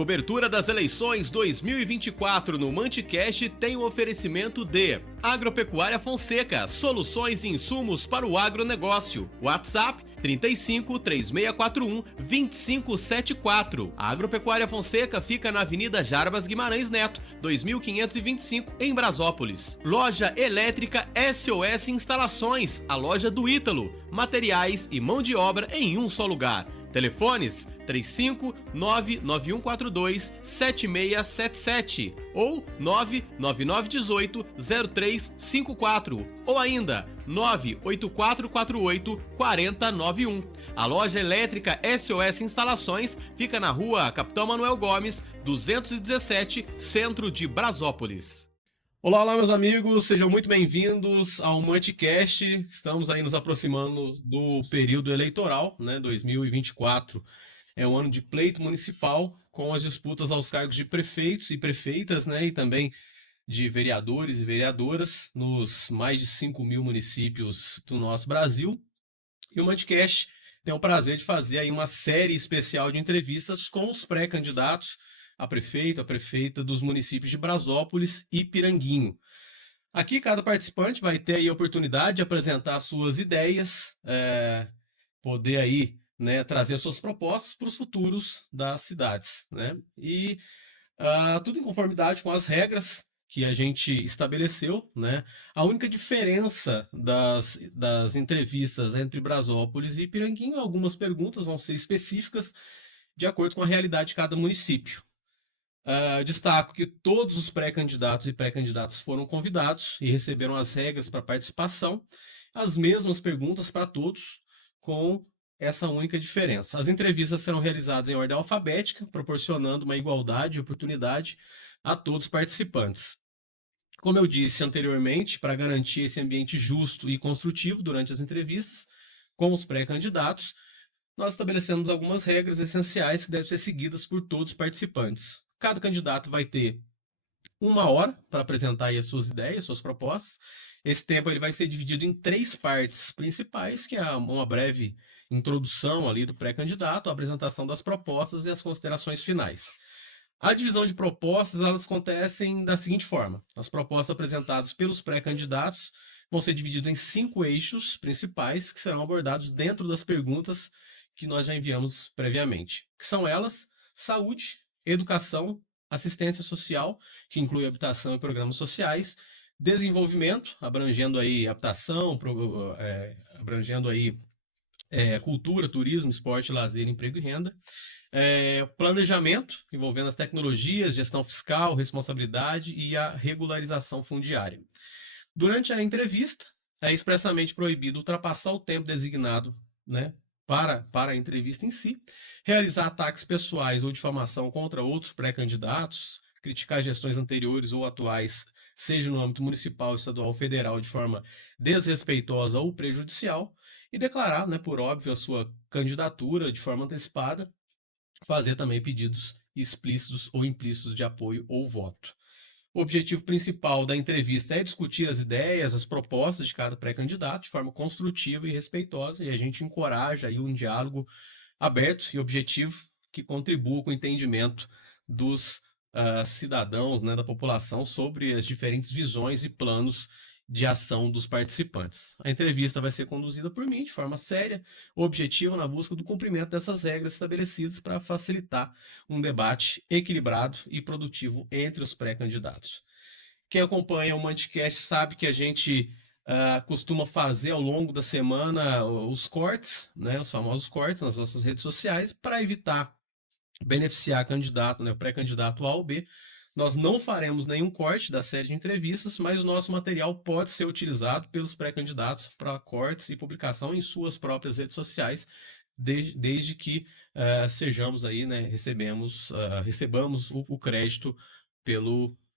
A cobertura das eleições 2024 no Manticast tem o oferecimento de Agropecuária Fonseca, soluções e insumos para o agronegócio. WhatsApp 35 3641 2574. A Agropecuária Fonseca fica na Avenida Jarbas Guimarães Neto, 2525, em Brasópolis. Loja Elétrica SOS Instalações, a loja do Ítalo. Materiais e mão de obra em um só lugar. Telefones 35991427677 ou 999180354 ou ainda 984484091. A loja elétrica SOS Instalações fica na rua Capitão Manuel Gomes, 217, centro de Brasópolis. Olá, meus amigos, sejam muito bem-vindos ao Manticast. Estamos aí nos aproximando do período eleitoral, né? 2024 é um ano de pleito municipal, com as disputas aos cargos de prefeitos e prefeitas, né? E também de vereadores e vereadoras nos mais de 5.000 municípios do nosso Brasil. E o Manticast tem o prazer de fazer aí uma série especial de entrevistas com os pré-candidatos a prefeito, a prefeita dos municípios de Brasópolis e Piranguinho. Aqui cada participante vai ter aí a oportunidade de apresentar suas ideias, poder aí, né, trazer suas propostas para os futuros das cidades, né? E tudo em conformidade com as regras que a gente estabeleceu, né? A única diferença das entrevistas entre Brasópolis e Piranguinho, algumas perguntas vão ser específicas de acordo com a realidade de cada município. Destaco que todos os pré-candidatos e pré-candidatas foram convidados e receberam as regras para participação, as mesmas perguntas para todos, com essa única diferença. As entrevistas serão realizadas em ordem alfabética, proporcionando uma igualdade de oportunidade a todos os participantes. Como eu disse anteriormente, para garantir esse ambiente justo e construtivo durante as entrevistas com os pré-candidatos, nós estabelecemos algumas regras essenciais que devem ser seguidas por todos os participantes. Cada candidato vai ter 1 hora para apresentar aí as suas ideias, suas propostas. Esse tempo ele vai ser dividido em 3 partes principais, que é uma breve introdução ali do pré-candidato, a apresentação das propostas e as considerações finais. A divisão de propostas, elas acontecem da seguinte forma. As propostas apresentadas pelos pré-candidatos vão ser divididas em 5 eixos principais, que serão abordados dentro das perguntas que nós já enviamos previamente. Que são elas: saúde, educação, assistência social, que inclui habitação e programas sociais, desenvolvimento, abrangendo aí habitação, abrangendo aí cultura, turismo, esporte, lazer, emprego e renda, planejamento, envolvendo as tecnologias, gestão fiscal, responsabilidade e a regularização fundiária. Durante a entrevista, é expressamente proibido ultrapassar o tempo designado, né, para a entrevista em si, realizar ataques pessoais ou difamação contra outros pré-candidatos, criticar gestões anteriores ou atuais, seja no âmbito municipal, estadual ou federal, de forma desrespeitosa ou prejudicial, e declarar, né, por óbvio, a sua candidatura de forma antecipada, fazer também pedidos explícitos ou implícitos de apoio ou voto. O objetivo principal da entrevista é discutir as ideias, as propostas de cada pré-candidato de forma construtiva e respeitosa, e a gente encoraja aí um diálogo aberto e objetivo que contribua com o entendimento dos cidadãos, né, da população, sobre as diferentes visões e planos de ação dos participantes. A entrevista vai ser conduzida por mim de forma séria, objetiva, na busca do cumprimento dessas regras estabelecidas para facilitar um debate equilibrado e produtivo entre os pré-candidatos. Quem acompanha o Manticast sabe que a gente costuma fazer ao longo da semana os cortes, né, os famosos cortes nas nossas redes sociais, para evitar beneficiar candidato, né, o pré-candidato A ou B. Nós não faremos nenhum corte da série de entrevistas, mas o nosso material pode ser utilizado pelos pré-candidatos para cortes e publicação em suas próprias redes sociais, desde que sejamos aí, né, recebamos o crédito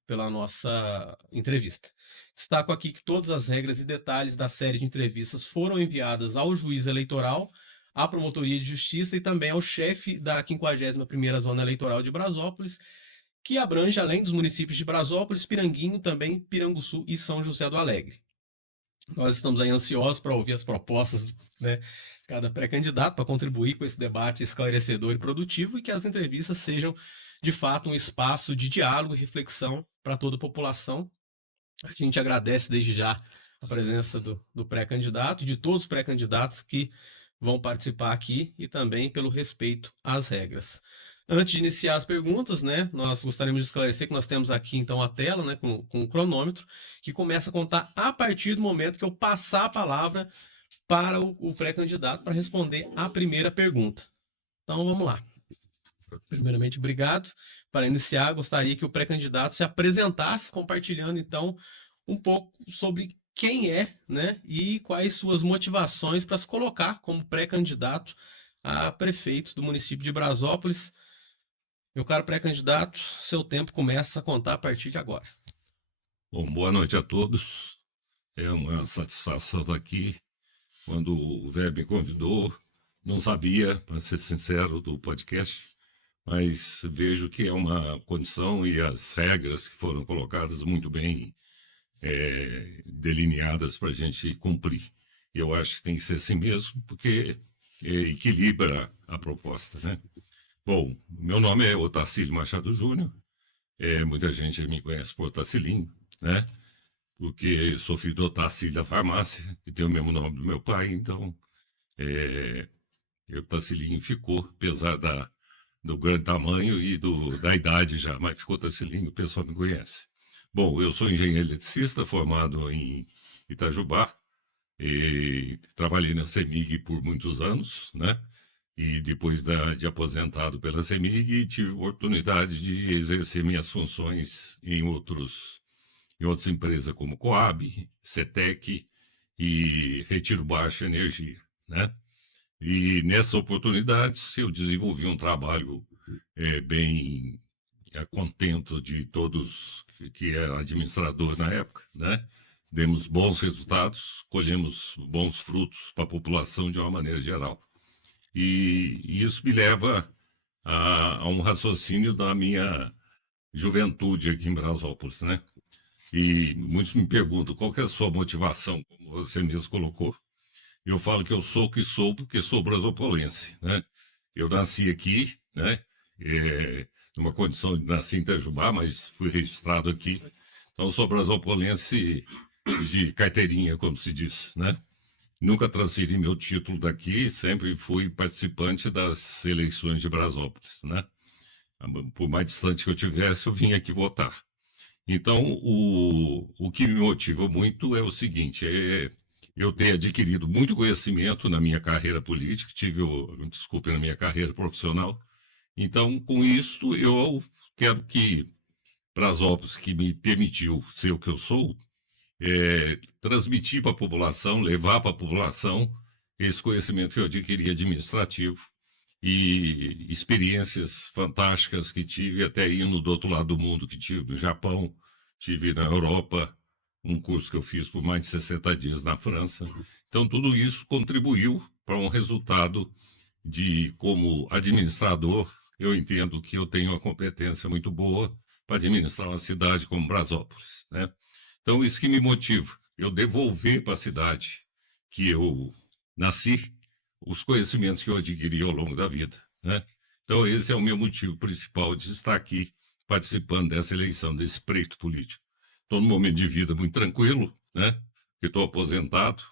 pela nossa entrevista. Destaco aqui que todas as regras e detalhes da série de entrevistas foram enviadas ao juiz eleitoral, à Promotoria de Justiça e também ao chefe da 51ª Zona Eleitoral de Brasópolis, que abrange, além dos municípios de Brasópolis, Piranguinho, também Piranguçu e São José do Alegre. Nós estamos aí ansiosos para ouvir as propostas, né, de cada pré-candidato, para contribuir com esse debate esclarecedor e produtivo, e que as entrevistas sejam de fato, um espaço de diálogo e reflexão para toda a população. A gente agradece desde já a presença do pré-candidato e de todos os pré-candidatos que vão participar aqui e também pelo respeito às regras. Antes de iniciar as perguntas, né, nós gostaríamos de esclarecer que nós temos aqui então a tela, né, com o cronômetro, que começa a contar a partir do momento que eu passar a palavra para o pré-candidato para responder a primeira pergunta. Então vamos lá. Primeiramente, obrigado. Para iniciar, gostaria que o pré-candidato se apresentasse, compartilhando então um pouco sobre quem é, né, e quais suas motivações para se colocar como pré-candidato a prefeito do município de Brasópolis. Meu caro pré-candidato, seu tempo começa a contar a partir de agora. Bom, boa noite a todos. É uma satisfação estar aqui. Quando o Weber me convidou, não sabia, para ser sincero, do podcast, mas vejo que é uma condição e as regras que foram colocadas muito bem delineadas para a gente cumprir. Eu acho que tem que ser assim mesmo, porque equilibra a proposta, né? Bom, meu nome é Otacílio Machado Júnior. Muita gente me conhece por Otacilinho, né? Porque sou filho do Otacílio da farmácia, que tem o mesmo nome do meu pai, então Otacilinho ficou, apesar do grande tamanho e da idade já, mas ficou Otacilinho, o pessoal me conhece. Bom, eu sou engenheiro eletricista, formado em Itajubá, e trabalhei na CEMIG por muitos anos, né? E depois de aposentado pela CEMIG, tive oportunidade de exercer minhas funções em outras empresas como Coab, CETEC e Retiro Baixo Energia, né? E nessas oportunidades eu desenvolvi um trabalho bem contento de todos que era administrador na época, né? Demos bons resultados, colhemos bons frutos para a população de uma maneira geral. E isso me leva a um raciocínio da minha juventude aqui em Brasópolis, né? E muitos me perguntam qual que é a sua motivação, como você mesmo colocou. Eu falo que eu sou o que sou porque sou brasopolense, né? Eu nasci aqui, né? Numa condição de nascer em Itajubá, mas fui registrado aqui. Então, sou brasopolense de carteirinha, como se diz, né? Nunca transferi meu título daqui, sempre fui participante das eleições de Brasópolis, né? Por mais distante que eu tivesse, eu vim aqui votar. Então, o que me motiva muito é o seguinte, eu ter adquirido muito conhecimento na minha carreira política, na minha carreira profissional. Então, com isso, eu quero que Brasópolis, que me permitiu ser o que eu sou, transmitir para a população, levar para a população esse conhecimento que eu adquiri administrativo e experiências fantásticas que tive, até indo do outro lado do mundo, que tive no Japão, tive na Europa, um curso que eu fiz por mais de 60 dias na França. Então, tudo isso contribuiu para um resultado de, como administrador, eu entendo que eu tenho uma competência muito boa para administrar uma cidade como Brasópolis, né? Então, isso que me motiva, eu devolver para a cidade que eu nasci os conhecimentos que eu adquiri ao longo da vida, né? Então, esse é o meu motivo principal de estar aqui participando dessa eleição, desse pleito político. Estou num momento de vida muito tranquilo, né? Porque estou aposentado,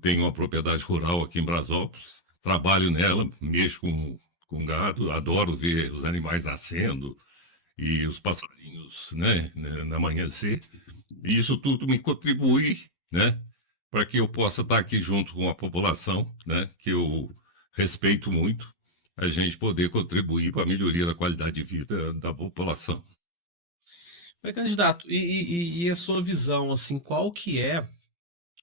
tenho uma propriedade rural aqui em Brasópolis, trabalho nela, mexo com gado, adoro ver os animais nascendo e os passarinhos, né, na amanhecer. E isso tudo me contribui, né, para que eu possa estar aqui junto com a população, né, que eu respeito muito, a gente poder contribuir para a melhoria da qualidade de vida da população. Pré-candidato, e a sua visão, assim, qual que é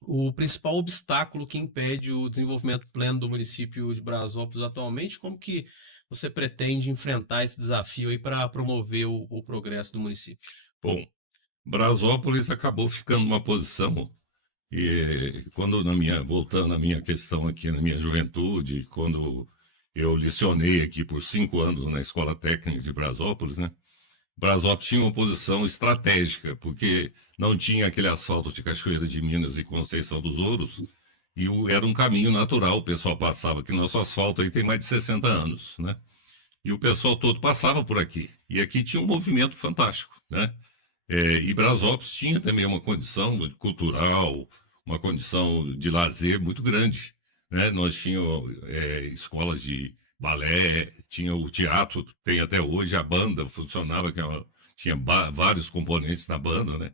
o principal obstáculo que impede o desenvolvimento pleno do município de Brasópolis atualmente? Como que você pretende enfrentar esse desafio aí para promover o progresso do município? Bom, Brasópolis acabou ficando numa posição, e voltando à minha questão aqui na minha juventude, quando eu licionei aqui por 5 anos na Escola Técnica de Brasópolis, né? Brasópolis tinha uma posição estratégica, porque não tinha aquele asfalto de Cachoeira de Minas e Conceição dos Ouros, e era um caminho natural, o pessoal passava, que nosso asfalto aí tem mais de 60 anos, né? E o pessoal todo passava por aqui. E aqui tinha um movimento fantástico, né? E Brasópolis tinha também uma condição cultural, uma condição de lazer muito grande, né? Nós tínhamos escolas de balé, tinha o teatro, tem até hoje, a banda funcionava, tinha vários componentes na banda, né?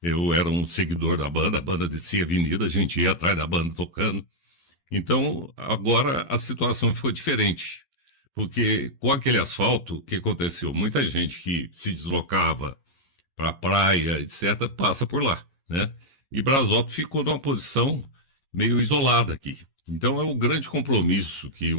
Eu era um seguidor da banda, a banda descia a avenida, a gente ia atrás da banda tocando. Então, agora a situação ficou diferente, porque com aquele asfalto, o que aconteceu? Muita gente que se deslocava para a praia, etc., passa por lá, né? E Brasópolis ficou numa posição meio isolada aqui. Então, é um grande compromisso que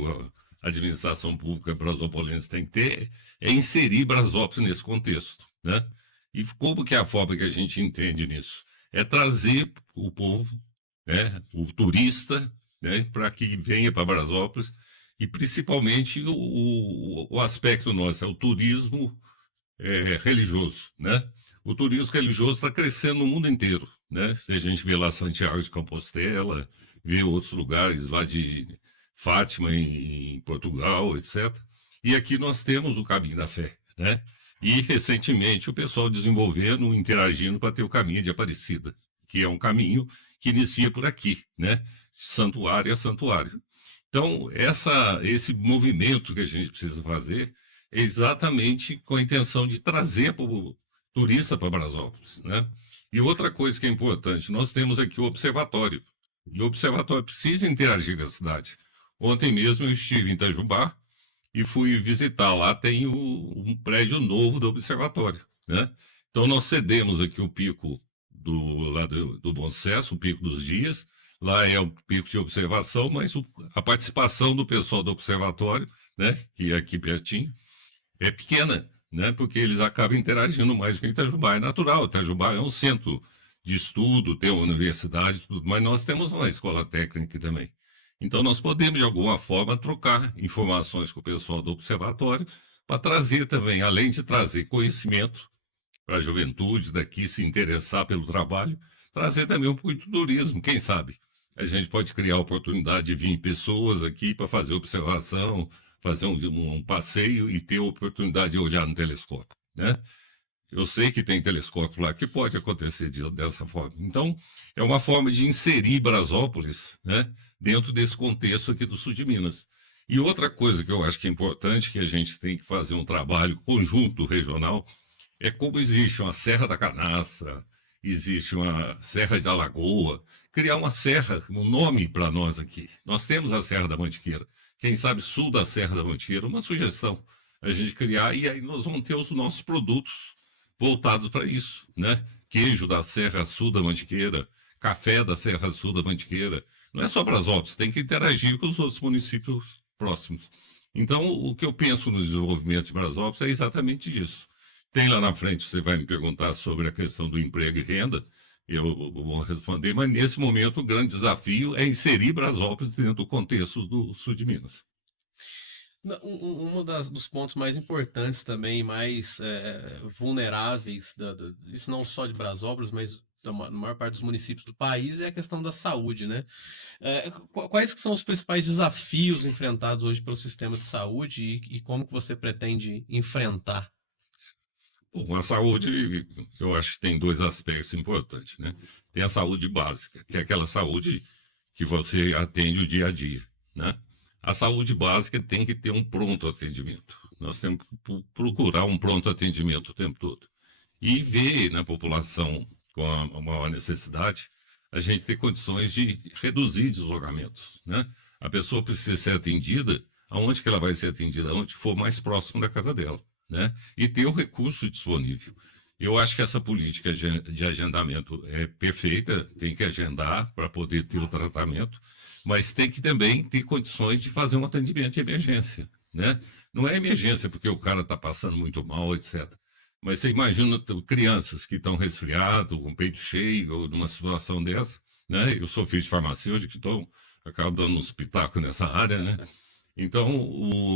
a administração pública brasopolense tem que ter, é inserir Brasópolis nesse contexto, né? E como que é a forma que a gente entende nisso? É trazer o povo, né, o turista, né, para que venha para Brasópolis, e principalmente o aspecto nosso, é o turismo religioso, né? O turismo religioso está crescendo no mundo inteiro, né? Se a gente vê lá Santiago de Compostela, vê outros lugares lá de Fátima em Portugal, etc. E aqui nós temos o Caminho da Fé, né? E recentemente o pessoal desenvolvendo, interagindo para ter o Caminho de Aparecida, que é um caminho que inicia por aqui, né? Santuário a santuário. Então, esse movimento que a gente precisa fazer é exatamente com a intenção de trazer o turista para Brasópolis, né? E outra coisa que é importante, nós temos aqui o observatório, e o observatório precisa interagir com a cidade. Ontem mesmo eu estive em Itajubá e fui visitar, lá tem um prédio novo do observatório, né? Então, nós cedemos aqui o pico do Bom Sucesso, o pico dos dias. Lá é um pico de observação, mas a participação do pessoal do observatório, né, que é aqui pertinho, é pequena, né, porque eles acabam interagindo mais com Itajubá. É natural, Itajubá é um centro de estudo, tem uma universidade, tudo, mas nós temos uma escola técnica aqui também. Então, nós podemos, de alguma forma, trocar informações com o pessoal do observatório para trazer também, além de trazer conhecimento para a juventude daqui se interessar pelo trabalho, trazer também um pouco de turismo, quem sabe? A gente pode criar a oportunidade de vir pessoas aqui para fazer observação, fazer um passeio e ter a oportunidade de olhar no telescópio, né? Eu sei que tem telescópio lá que pode acontecer dessa forma. Então, é uma forma de inserir Brasópolis, né, dentro desse contexto aqui do sul de Minas. E outra coisa que eu acho que é importante, que a gente tem que fazer um trabalho conjunto regional, é como existe uma Serra da Canastra, existe uma Serra da Lagoa, criar uma serra, um nome para nós aqui. Nós temos a Serra da Mantiqueira. Quem sabe sul da Serra da Mantiqueira, uma sugestão, a gente criar, e aí nós vamos ter os nossos produtos voltados para isso, né? Queijo da Serra Sul da Mantiqueira, café da Serra Sul da Mantiqueira. Não é só Brasópolis, tem que interagir com os outros municípios próximos. Então, o que eu penso no desenvolvimento de Brasópolis é exatamente isso. Tem lá na frente, você vai me perguntar sobre a questão do emprego e renda, eu vou responder, mas nesse momento o grande desafio é inserir Brasópolis dentro do contexto do sul de Minas. Dos pontos mais importantes também, mais vulneráveis, isso não só de Brasópolis, mas da maior parte dos municípios do país, é a questão da saúde, né? Quais que são os principais desafios enfrentados hoje pelo sistema de saúde e como que você pretende enfrentar? Bom, a saúde, eu acho que tem dois aspectos importantes, né? Tem a saúde básica, que é aquela saúde que você atende o dia a dia, né? A saúde básica tem que ter um pronto atendimento. Nós temos que procurar um pronto atendimento o tempo todo. E ver na população com a maior necessidade, a gente ter condições de reduzir deslocamentos, né? A pessoa precisa ser atendida, aonde que ela vai ser atendida? Aonde for mais próximo da casa dela, né? E ter o recurso disponível. Eu acho que essa política de agendamento é perfeita, tem que agendar para poder ter o tratamento, mas tem que também ter condições de fazer um atendimento de emergência, né? Não é emergência porque o cara está passando muito mal, etc. Mas você imagina crianças que estão resfriadas, com o peito cheio, ou numa situação dessa, né? Eu sou filho de farmacêutico, então acabo dando uns pitacos nessa área, né? Então,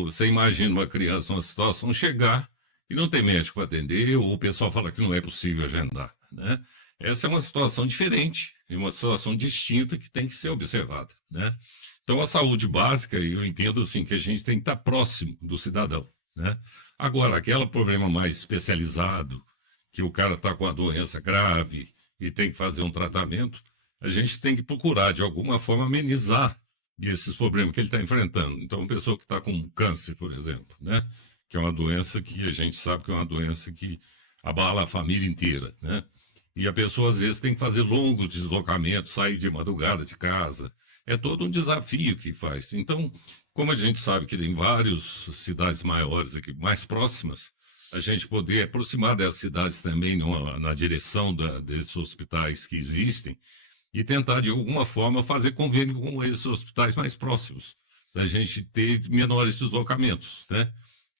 você imagina uma criança numa situação chegar e não tem médico para atender, ou o pessoal fala que não é possível agendar, né? Essa é uma situação diferente, é uma situação distinta que tem que ser observada, né? Então, a saúde básica, eu entendo assim, que a gente tem que estar próximo do cidadão, né? Agora, aquele problema mais especializado, que o cara está com a doença grave e tem que fazer um tratamento, a gente tem que procurar, de alguma forma, amenizar esses problemas que ele está enfrentando. Então, uma pessoa que está com câncer, por exemplo, né? Que é uma doença que a gente sabe que é uma doença que abala a família inteira, né? E a pessoa, às vezes, tem que fazer longos deslocamentos, sair de madrugada de casa. É todo um desafio que faz. Então, como a gente sabe que tem várias cidades maiores aqui, mais próximas, a gente poder aproximar dessas cidades também na direção desses hospitais que existem e tentar, de alguma forma, fazer convênio com esses hospitais mais próximos, a gente ter menores deslocamentos, né?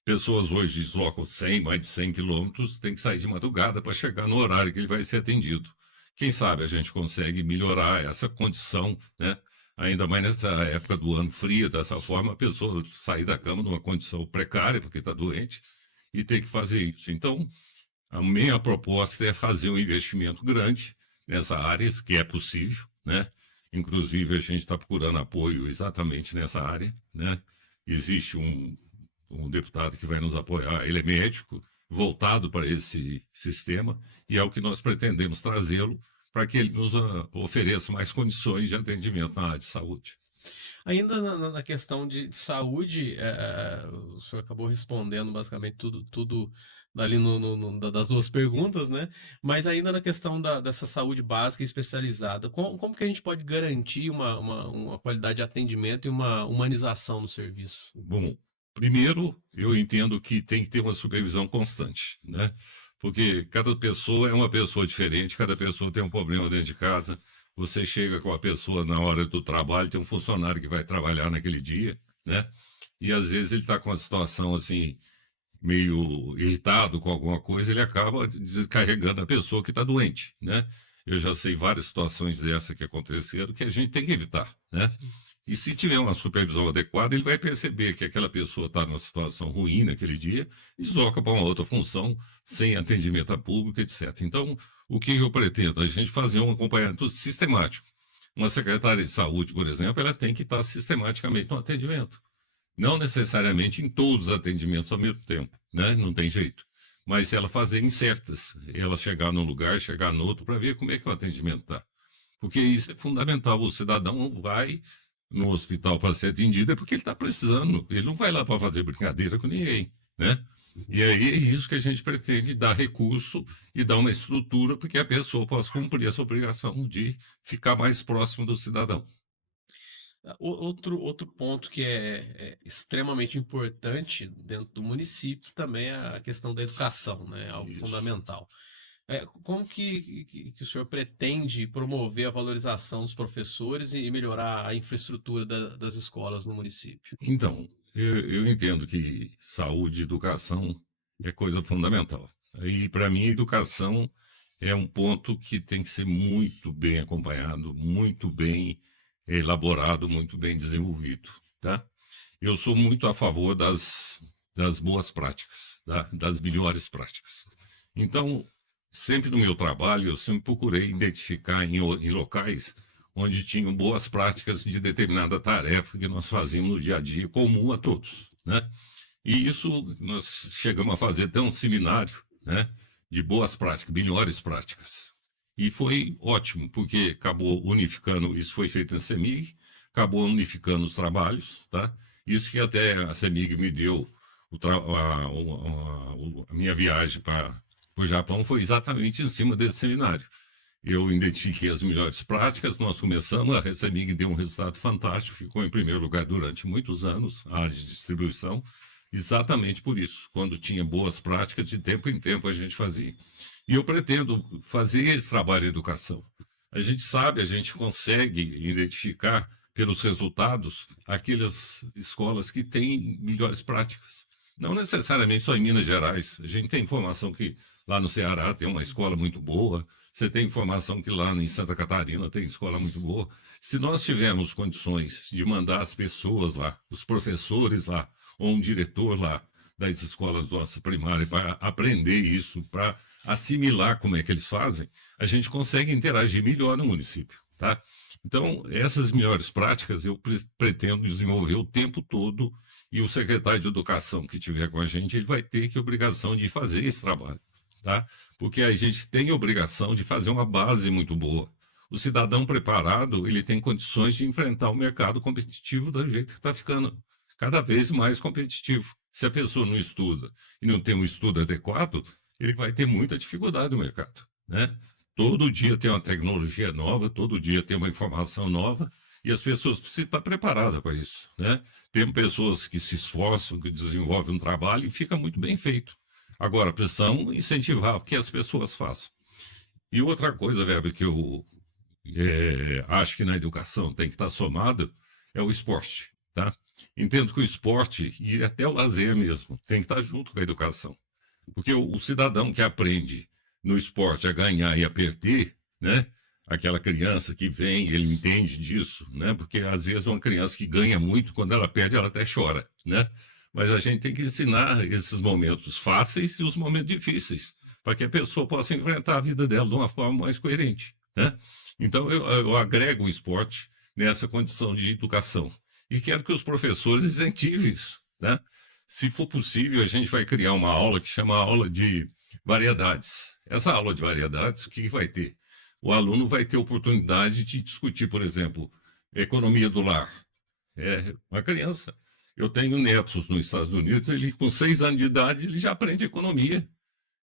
Pessoas hoje deslocam mais de 100 quilômetros, tem que sair de madrugada para chegar no horário que ele vai ser atendido. Quem sabe a gente consegue melhorar essa condição, né? Ainda mais nessa época do ano fria, dessa forma, a pessoa sair da cama numa condição precária, porque está doente, e ter que fazer isso. Então, a minha proposta é fazer um investimento grande nessa área, que é possível, né? Inclusive, a gente está procurando apoio exatamente nessa área, né? Existe um deputado que vai nos apoiar, ele é médico, voltado para esse sistema, e é o que nós pretendemos trazê-lo para que ele nos ofereça mais condições de atendimento na área de saúde. Ainda na questão de saúde, o senhor acabou respondendo basicamente tudo ali das duas perguntas, né? Mas ainda na questão dessa saúde básica e especializada, como que a gente pode garantir uma qualidade de atendimento e uma humanização no serviço? Bom, primeiro, eu entendo que tem que ter uma supervisão constante, né? Porque cada pessoa é uma pessoa diferente, cada pessoa tem um problema dentro de casa. Você chega com a pessoa na hora do trabalho, tem um funcionário que vai trabalhar naquele dia, né? E às vezes ele está com uma situação assim, meio irritado com alguma coisa, ele acaba descarregando a pessoa que está doente, né? Eu já sei várias situações dessa que aconteceram que a gente tem que evitar, né? E se tiver uma supervisão adequada, ele vai perceber que aquela pessoa está numa situação ruim naquele dia e desloca para uma outra função, sem atendimento a público, etc. Então, o que eu pretendo? A gente fazer um acompanhamento sistemático. Uma secretária de saúde, por exemplo, ela tem que estar sistematicamente no atendimento. Não necessariamente em todos os atendimentos ao mesmo tempo, né? Não tem jeito. Mas ela fazer incertas, ela chegar num lugar, chegar no outro, para ver como é que o atendimento está. Porque isso é fundamental. O cidadão vai no hospital para ser atendido é porque ele está precisando. Ele não vai lá para fazer brincadeira com ninguém, né? E aí é isso que a gente pretende, dar recurso e dar uma estrutura para que a pessoa possa cumprir essa obrigação de ficar mais próximo do cidadão. Outro ponto que é extremamente importante dentro do município também é a questão da educação, né? Algo Isso. fundamental. Como que o senhor pretende promover a valorização dos professores e melhorar a infraestrutura das escolas no município? Então, eu entendo que saúde e educação é coisa fundamental. E, para mim, educação é um ponto que tem que ser muito bem acompanhado, muito bem elaborado, muito bem desenvolvido, tá? Eu sou muito a favor das boas práticas, tá? Das melhores práticas. Então, sempre no meu trabalho, eu sempre procurei identificar em locais onde tinham boas práticas de determinada tarefa que nós fazíamos no dia a dia, comum a todos, né? E isso nós chegamos a fazer até um seminário, né, de boas práticas, melhores práticas. E foi ótimo, porque acabou unificando, isso foi feito na CEMIG, acabou unificando os trabalhos, tá? Isso que até a CEMIG me deu a minha viagem para o Japão foi exatamente em cima desse seminário. Eu identifiquei as melhores práticas, nós começamos, a CEMIG deu um resultado fantástico, ficou em primeiro lugar durante muitos anos, a área de distribuição, exatamente por isso. Quando tinha boas práticas, de tempo em tempo a gente fazia. E eu pretendo fazer esse trabalho de educação. A gente sabe, a gente consegue identificar pelos resultados aquelas escolas que têm melhores práticas. Não necessariamente só em Minas Gerais. A gente tem informação que lá no Ceará tem uma escola muito boa. Você tem informação que lá em Santa Catarina tem escola muito boa. Se nós tivermos condições de mandar as pessoas lá, os professores lá, ou um diretor lá das escolas nossas primárias para aprender isso, para assimilar como é que eles fazem, a gente consegue interagir melhor no município. tá? Então, essas melhores práticas eu pretendo desenvolver o tempo todo, e o secretário de Educação que tiver com a gente, ele vai ter que obrigação de fazer esse trabalho, tá? Porque a gente tem a obrigação de fazer uma base muito boa. O cidadão preparado, ele tem condições de enfrentar o mercado competitivo do jeito que está ficando cada vez mais competitivo. Se a pessoa não estuda e não tem um estudo adequado, ele vai ter muita dificuldade no mercado, né? Todo dia tem uma tecnologia nova, todo dia tem uma informação nova, e as pessoas precisam estar preparadas para isso, né? Tem pessoas que se esforçam, que desenvolvem um trabalho e fica muito bem feito. Agora, precisamos incentivar que as pessoas façam. E outra coisa, Weber, que eu acho que na educação tem que estar somado, é o esporte, tá? Entendo que o esporte e até o lazer mesmo tem que estar junto com a educação. Porque o cidadão que aprende no esporte a ganhar e a perder, né? Aquela criança que vem, ele entende disso, né? Porque às vezes uma criança que ganha muito, quando ela perde, ela até chora, né? Mas a gente tem que ensinar esses momentos fáceis e os momentos difíceis, para que a pessoa possa enfrentar a vida dela de uma forma mais coerente, né? Então eu agrego o esporte nessa condição de educação. E quero que os professores incentivem isso, né? Se for possível, a gente vai criar uma aula que chama aula de variedades. Essa aula de variedades, o que vai ter? O aluno vai ter oportunidade de discutir, por exemplo, economia do lar. É uma criança. Eu tenho netos nos Estados Unidos, ele com 6 anos de idade, ele já aprende economia.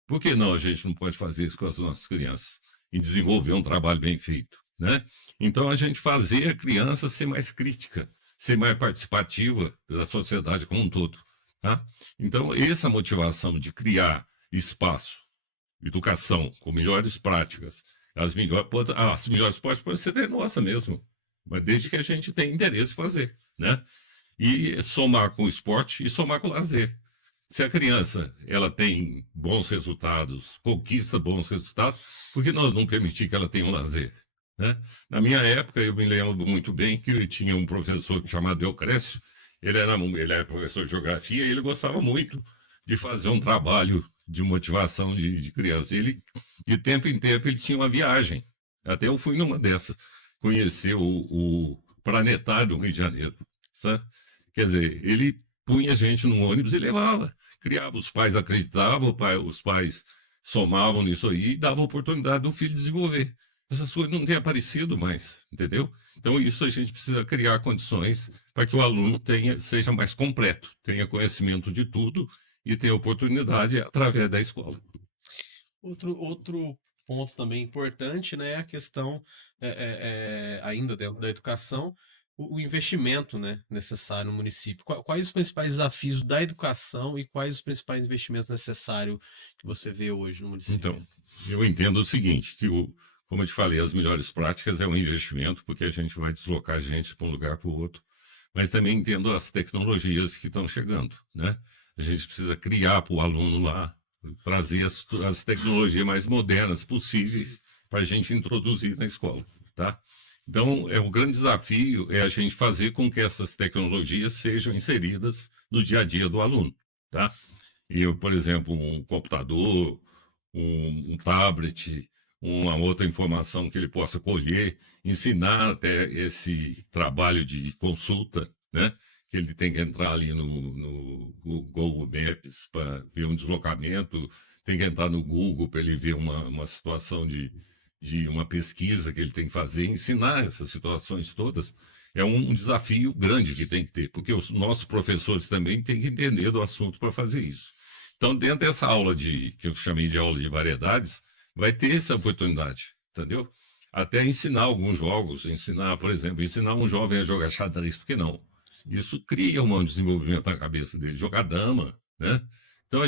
Por que não a gente não pode fazer isso com as nossas crianças? E desenvolver um trabalho bem feito, né? Então, a gente fazer a criança ser mais crítica, ser mais participativa da sociedade como um todo, tá? Então, essa motivação de criar espaço, educação, com melhores práticas, as melhores práticas podem ser nossa mesmo, mas desde que a gente tenha interesse em fazer, né? E somar com o esporte e somar com o lazer. Se a criança ela tem bons resultados, conquista bons resultados, por que nós não permitir que ela tenha um lazer, né? Na minha época, eu me lembro muito bem que eu tinha um professor chamado Eucrécio, ele era professor de geografia e ele gostava muito de fazer um trabalho de motivação de criança. Ele, de tempo em tempo, ele tinha uma viagem. Até eu fui numa dessas, conhecer o planetário do Rio de Janeiro, sabe? Quer dizer, ele punha a gente num ônibus e levava. Criava, os pais acreditavam, os pais somavam nisso aí e davam oportunidade do filho desenvolver. Essas coisas não têm aparecido mais, entendeu? Então, isso a gente precisa criar condições para que o aluno seja mais completo, tenha conhecimento de tudo e tenha oportunidade através da escola. Outro ponto também importante, né, é a questão, ainda dentro da educação, o investimento, né, necessário no município. Quais os principais desafios da educação e quais os principais investimentos necessários que você vê hoje no município? Então, eu entendo o seguinte, que como eu te falei, as melhores práticas é um investimento, porque a gente vai deslocar a gente para um lugar para o outro, mas também entendo as tecnologias que estão chegando, né? A gente precisa criar para o aluno lá, trazer as tecnologias mais modernas possíveis para a gente introduzir na escola, tá? Então, o grande desafio é a gente fazer com que essas tecnologias sejam inseridas no dia a dia do aluno, tá? E, por exemplo, um computador, um tablet, uma outra informação que ele possa colher, ensinar até esse trabalho de consulta, né? Que ele tem que entrar ali no Google Maps para ver um deslocamento, tem que entrar no Google para ele ver uma situação de uma pesquisa que ele tem que fazer, ensinar essas situações todas, é um desafio grande que tem que ter, porque os nossos professores também têm que entender do assunto para fazer isso. Então, dentro dessa aula que eu chamei de aula de variedades, vai ter essa oportunidade, entendeu? Até ensinar alguns jogos, por exemplo, ensinar um jovem a jogar xadrez, por que não? Isso cria um desenvolvimento na cabeça dele, jogar dama, né? Então,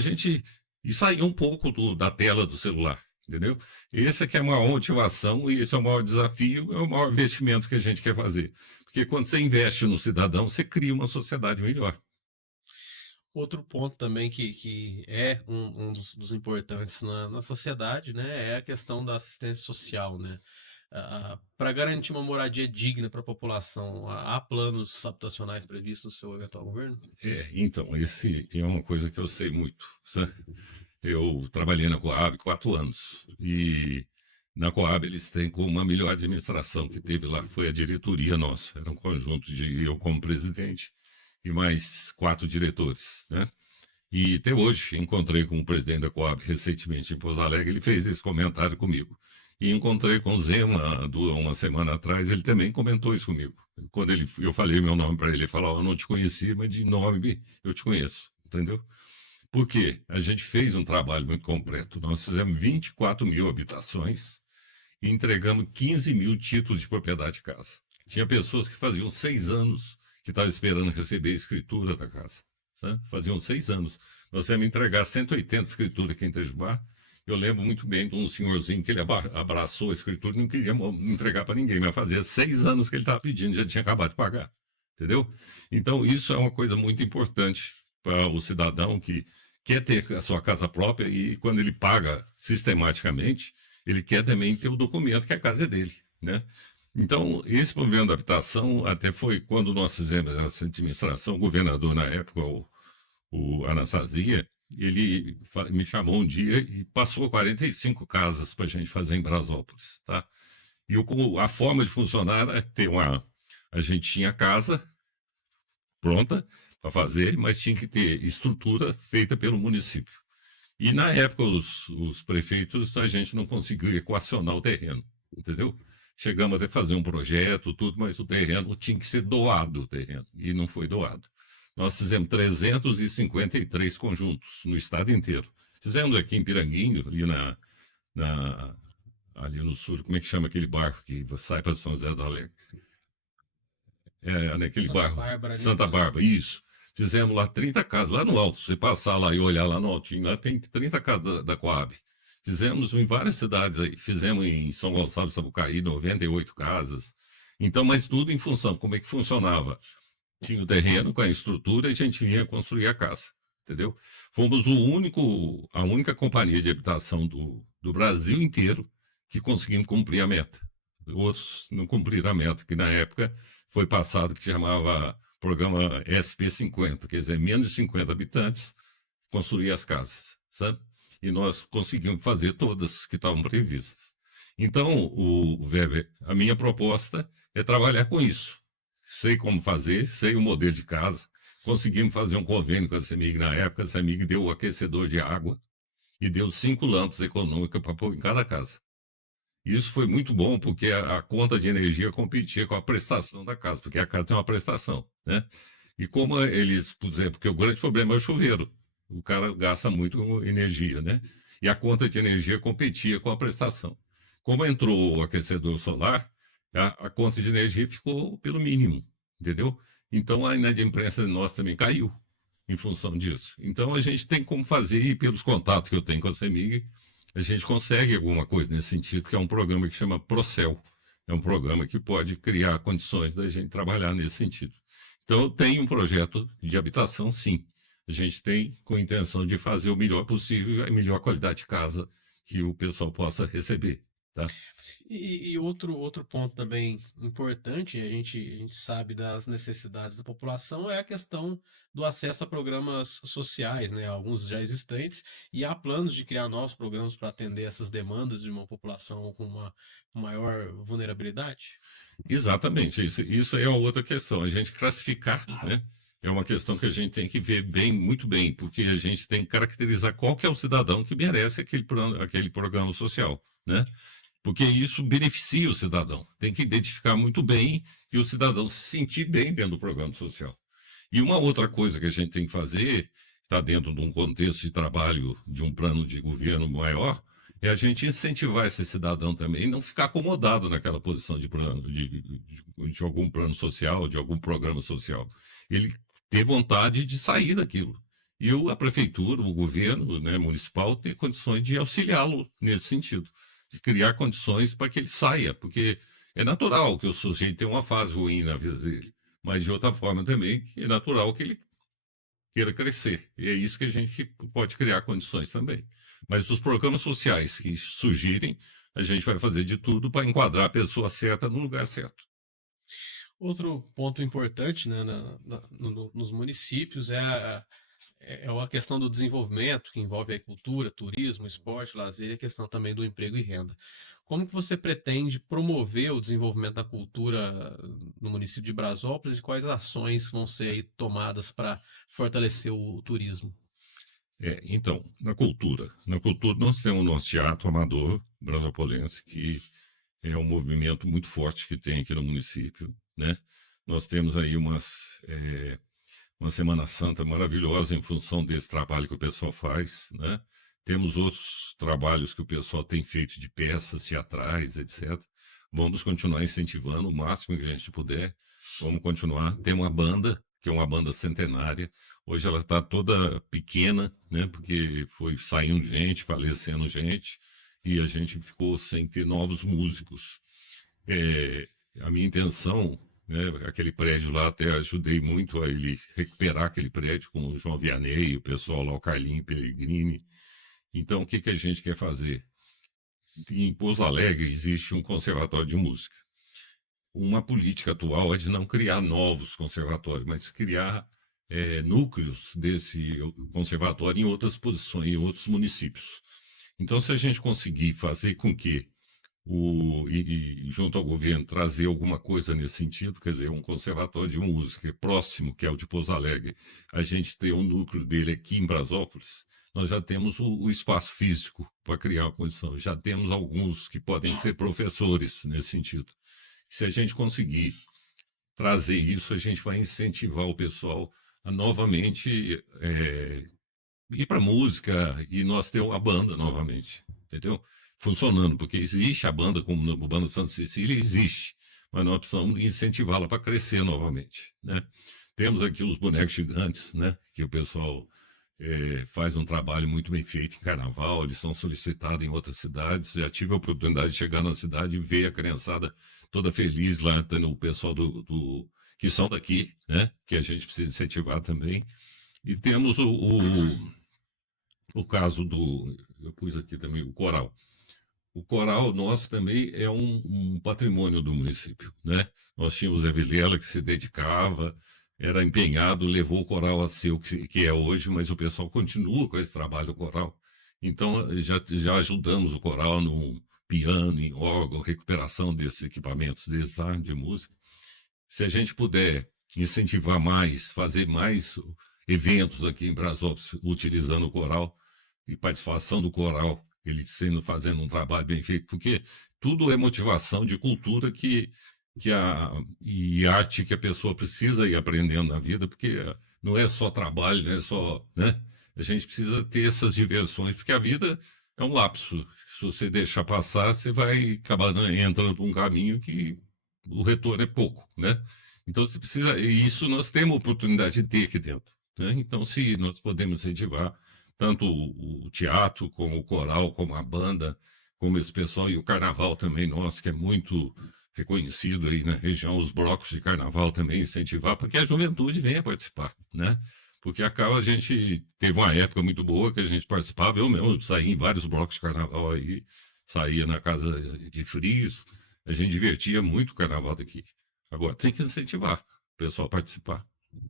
e sair um pouco da tela do celular, entendeu? Esse aqui é a maior motivação e esse é o maior desafio, é o maior investimento que a gente quer fazer. Porque quando você investe no cidadão, você cria uma sociedade melhor. Outro ponto também que é um dos importantes na sociedade, né, é a questão da assistência social, né? Para garantir uma moradia digna para a população, há planos habitacionais previstos no seu eventual governo? Então, esse é uma coisa que eu sei muito, sabe? Eu trabalhei na Coab 4 anos e Na Coab, eles têm como a melhor administração que teve lá, foi a diretoria nossa. Era um conjunto de eu como presidente e mais 4 diretores, né? E até hoje encontrei com o presidente da Coab recentemente em Pouso Alegre, ele fez esse comentário comigo. E encontrei com o Zema uma semana atrás, ele também comentou isso comigo. Quando eu falei meu nome para ele, ele falou: eu não te conhecia, mas de nome eu te conheço, entendeu? Porque a gente fez um trabalho muito completo. Nós fizemos 24 mil habitações e entregamos 15 mil títulos de propriedade de casa. Tinha pessoas que faziam 6 anos que estavam esperando receber a escritura da casa. Né? Faziam 6 anos. Nós íamos entregar 180 escrituras aqui em Itajubá. Eu lembro muito bem de um senhorzinho que ele abraçou a escritura e não queria entregar para ninguém, mas fazia 6 anos que ele estava pedindo, já tinha acabado de pagar. Entendeu? Então, isso é uma coisa muito importante para o cidadão que quer ter a sua casa própria e quando ele paga sistematicamente, ele quer também ter o documento que a casa é dele, né? Então, esse problema da habitação até foi quando nós fizemos essa administração, o governador na época, o Anastasia, ele me chamou um dia e passou 45 casas para a gente fazer em Brasópolis, tá? E a forma de funcionar é ter a gente tinha casa pronta para fazer, mas tinha que ter estrutura feita pelo município. E na época os prefeitos, a gente não conseguiu equacionar o terreno, entendeu? Chegamos até fazer um projeto, tudo, mas o terreno tinha que ser doado, o terreno, e não foi doado. Nós fizemos 353 conjuntos no estado inteiro. Fizemos aqui em Piranguinho, ali no sul, como é que chama aquele bairro que sai para São José do Alegre? Naquele Santa bairro, Bárbara, Santa Bárbara, isso. Fizemos lá 30 casas, lá no alto. Se você passar lá e olhar lá no altinho, lá tem 30 casas da Coab. Fizemos em várias cidades aí. Fizemos em São Gonçalo, Sapucaí, 98 casas. Então, mas tudo em função, como é que funcionava? Tinha o terreno com a estrutura e a gente vinha construir a casa, entendeu? Fomos a única companhia de habitação do Brasil inteiro que conseguimos cumprir a meta. Outros não cumpriram a meta, que na época foi passado que chamava programa SP50, quer dizer, menos de 50 habitantes, construir as casas, sabe? E nós conseguimos fazer todas que estavam previstas. Então, Weber, a minha proposta é trabalhar com isso. Sei como fazer, sei o modelo de casa. Conseguimos fazer um convênio com a CEMIG na época. A CEMIG deu o aquecedor de água e deu 5 lâmpadas econômicas para pôr em cada casa. Isso foi muito bom, porque a conta de energia competia com a prestação da casa, porque a casa tem uma prestação, né? E como eles puseram, porque o grande problema é o chuveiro, o cara gasta muito energia, né? E a conta de energia competia com a prestação. Como entrou o aquecedor solar, a conta de energia ficou pelo mínimo, entendeu? Então a inadimplência de nós também caiu em função disso. Então a gente tem como fazer, e pelos contatos que eu tenho com a CEMIG, a gente consegue alguma coisa nesse sentido, que é um programa que chama Procel. É um programa que pode criar condições da gente trabalhar nesse sentido. Então, eu tenho um projeto de habitação, sim. A gente tem com a intenção de fazer o melhor possível, a melhor qualidade de casa que o pessoal possa receber, tá? E outro ponto também importante, a gente sabe das necessidades da população, é a questão do acesso a programas sociais, né? Alguns já existentes, e há planos de criar novos programas para atender essas demandas de uma população com uma maior vulnerabilidade? Exatamente, isso é outra questão, a gente classificar, né? É uma questão que a gente tem que ver muito bem, porque a gente tem que caracterizar qual que é o cidadão que merece aquele programa social, né? Porque isso beneficia o cidadão. Tem que identificar muito bem e o cidadão se sentir bem dentro do programa social. E uma outra coisa que a gente tem que fazer, está dentro de um contexto de trabalho, de um plano de governo maior, é a gente incentivar esse cidadão também, não ficar acomodado naquela posição de algum plano social, de algum programa social. Ele ter vontade de sair daquilo. E a prefeitura, o governo, né, municipal, tem condições de auxiliá-lo nesse sentido, de criar condições para que ele saia, porque é natural que o sujeito tenha uma fase ruim na vida dele, mas de outra forma também é natural que ele queira crescer. E é isso que a gente pode criar condições também. Mas os programas sociais que surgirem, a gente vai fazer de tudo para enquadrar a pessoa certa no lugar certo. Outro ponto importante, né, nos municípios é a questão do desenvolvimento, que envolve a cultura, turismo, esporte, lazer e a questão também do emprego e renda. como que você pretende promover o desenvolvimento da cultura no município de Brasópolis e quais ações vão ser aí tomadas para fortalecer o turismo? Então, na cultura nós temos o nosso teatro amador brasopolense, que é um movimento muito forte que tem aqui no município, né? Nós temos aí uma Semana Santa maravilhosa em função desse trabalho que o pessoal faz, né? Temos outros trabalhos que o pessoal tem feito de peças teatrais, etc. Vamos continuar incentivando o máximo que a gente puder. Vamos continuar. Tem uma banda, que é uma banda centenária. Hoje ela está toda pequena, né? Porque foi saindo gente, falecendo gente, e a gente ficou sem ter novos músicos. A minha intenção, né, aquele prédio lá, até ajudei muito a ele recuperar aquele prédio com o João Vianney, o pessoal lá, o Carlinho Pellegrini. Então, o que que a gente quer fazer? Em Pouso Alegre existe um conservatório de música. Uma política atual é de não criar novos conservatórios, mas criar núcleos desse conservatório em outras posições, em outros municípios. Então, se a gente conseguir fazer com que junto ao governo, trazer alguma coisa nesse sentido, quer dizer, um conservatório de música próximo, que é o de Pouso Alegre, a gente tem um núcleo dele aqui em Brasópolis, nós já temos o espaço físico para criar uma condição, já temos alguns que podem ser professores nesse sentido. Se a gente conseguir trazer isso, a gente vai incentivar o pessoal a novamente ir para música e nós ter uma banda novamente, entendeu? Funcionando, porque existe a banda, como a banda de Santa Cecília, existe, mas nós precisamos incentivá-la para crescer novamente, né? Temos aqui os bonecos gigantes, né? Que o pessoal faz um trabalho muito bem feito em Carnaval, eles são solicitados em outras cidades. Já tive a oportunidade de chegar na cidade e ver a criançada toda feliz lá, tendo o pessoal que são daqui, né? Que a gente precisa incentivar também. E temos o caso eu pus aqui também o coral. O coral nosso também é um patrimônio do município, né? Nós tínhamos Zé Vilela que se dedicava, era empenhado, levou o coral a ser o que é hoje, mas o pessoal continua com esse trabalho do coral. Então, já ajudamos o coral no piano, em órgão, recuperação desses equipamentos deles lá, de música. Se a gente puder incentivar mais, fazer mais eventos aqui em Brasópolis, utilizando o coral e participação do coral, ele fazendo um trabalho bem feito, porque tudo é motivação de cultura e arte que a pessoa precisa ir aprendendo na vida, porque não é só trabalho, não é só, né? A gente precisa ter essas diversões, porque a vida é um lapso. Se você deixar passar, você vai acabar entrando por um caminho que o retorno é pouco, né? Então você precisa, e isso nós temos a oportunidade de ter aqui dentro, né? Então, se nós podemos incentivar tanto o teatro, como o coral, como a banda, como esse pessoal, e o carnaval também nosso, que é muito reconhecido aí na região, os blocos de carnaval também incentivar, para que a juventude venha participar, né? Porque a gente teve uma época muito boa que a gente participava, eu mesmo saí em vários blocos de carnaval aí, saía na casa de frios, a gente divertia muito o carnaval daqui. Agora tem que incentivar o pessoal a participar,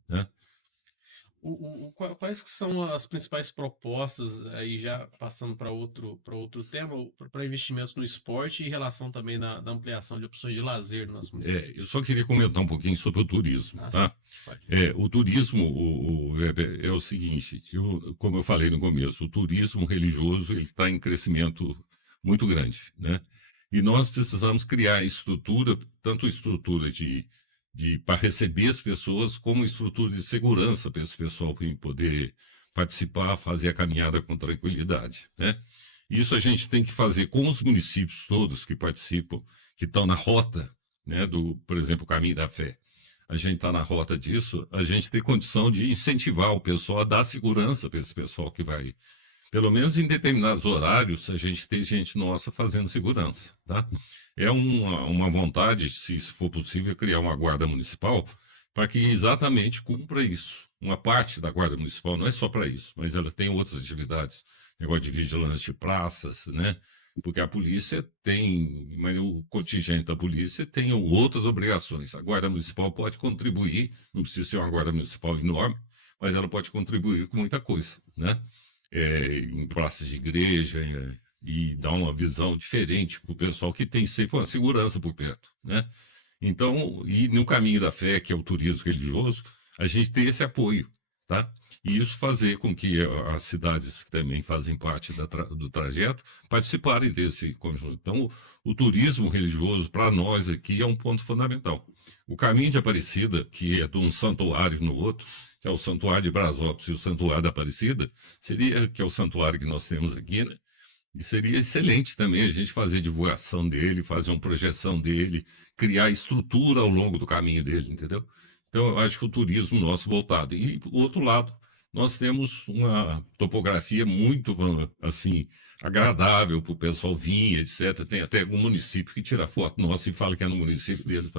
né? Quais que são as principais propostas, aí já passando para outro tema, para investimentos no esporte e em relação também da ampliação de opções de lazer no nosso município? Eu só queria comentar um pouquinho sobre o turismo, tá? Pode. O turismo, Weber, é o seguinte, como eu falei no começo, o turismo religioso está em crescimento muito grande, né? E nós precisamos criar estrutura, tanto estrutura para receber as pessoas, como estrutura de segurança para esse pessoal poder participar, fazer a caminhada com tranquilidade, né? Isso a gente tem que fazer com os municípios todos que participam, que estão na rota, né, por exemplo, o Caminho da Fé. A gente está na rota disso, a gente tem condição de incentivar o pessoal a dar segurança para esse pessoal que vai. Pelo menos em determinados horários, a gente tem gente nossa fazendo segurança, tá? É uma vontade, se for possível, criar uma guarda municipal para que exatamente cumpra isso. Uma parte da guarda municipal não é só para isso, mas ela tem outras atividades, negócio de vigilância de praças, né? Porque a polícia mas o contingente da polícia tem outras obrigações. A guarda municipal pode contribuir, não precisa ser uma guarda municipal enorme, mas ela pode contribuir com muita coisa, né? Em praças de igreja, e dar uma visão diferente para o pessoal que tem sempre uma segurança por perto, né? Então, e no caminho da fé, que é o turismo religioso, a gente tem esse apoio, tá? E isso fazer com que as cidades que também fazem parte do trajeto participarem desse conjunto. Então, o turismo religioso, para nós aqui, é um ponto fundamental. O caminho de Aparecida, que é de um santuário no outro, que é o Santuário de Brasópolis e o Santuário da Aparecida, que é o santuário que nós temos aqui, né? E seria excelente também a gente fazer divulgação dele, fazer uma projeção dele, criar estrutura ao longo do caminho dele, entendeu? Então, eu acho que o turismo nosso voltado. E, do outro lado, nós temos uma topografia muito, assim, agradável para o pessoal vir, etc. Tem até algum município que tira foto nossa e fala que é no município deles.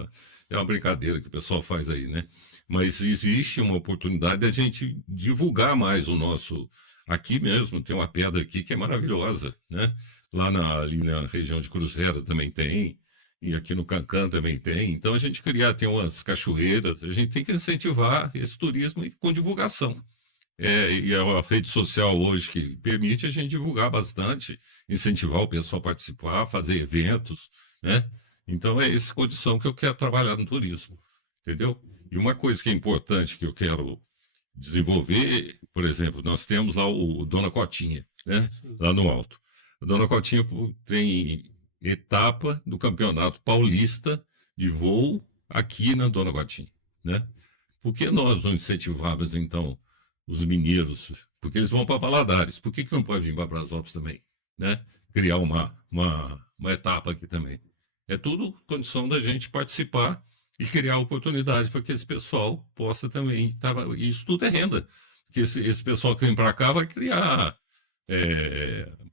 É uma brincadeira que o pessoal faz aí, né? Mas existe uma oportunidade de a gente divulgar mais o nosso... Aqui mesmo tem uma pedra aqui que é maravilhosa, né? Ali na região de Cruzeiro também tem, e aqui no Cancã também tem. Então a gente tem umas cachoeiras, a gente tem que incentivar esse turismo com divulgação. E a rede social hoje que permite a gente divulgar bastante, incentivar o pessoal a participar, fazer eventos, né? Então é essa condição que eu quero trabalhar no turismo, entendeu? E uma coisa que é importante que eu quero desenvolver, por exemplo, nós temos lá o Dona Cotinha, né? Lá no alto. A Dona Cotinha tem etapa do Campeonato Paulista de voo aqui na Dona Cotinha, né? Por que nós não incentivamos, então, os mineiros? Porque eles vão para Valadares. Por que não pode vir para Brasópolis também, né? Criar uma etapa aqui também. É tudo condição da gente participar e criar oportunidades para que esse pessoal possa também... Isso tudo é renda. Porque esse pessoal que vem para cá vai criar...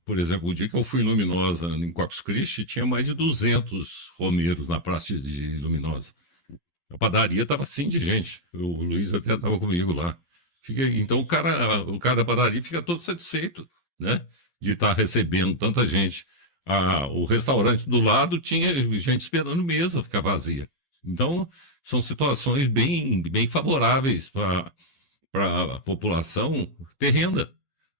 por exemplo, o dia que eu fui em Luminosa, em Corpus Christi, tinha mais de 200 romeiros na praça de Luminosa. A padaria estava assim de gente. O Luiz até estava comigo lá. Então o cara da padaria fica todo satisfeito, né? De estar recebendo tanta gente. O restaurante do lado tinha gente esperando mesa ficar vazia. Então, são situações bem favoráveis para a população ter renda.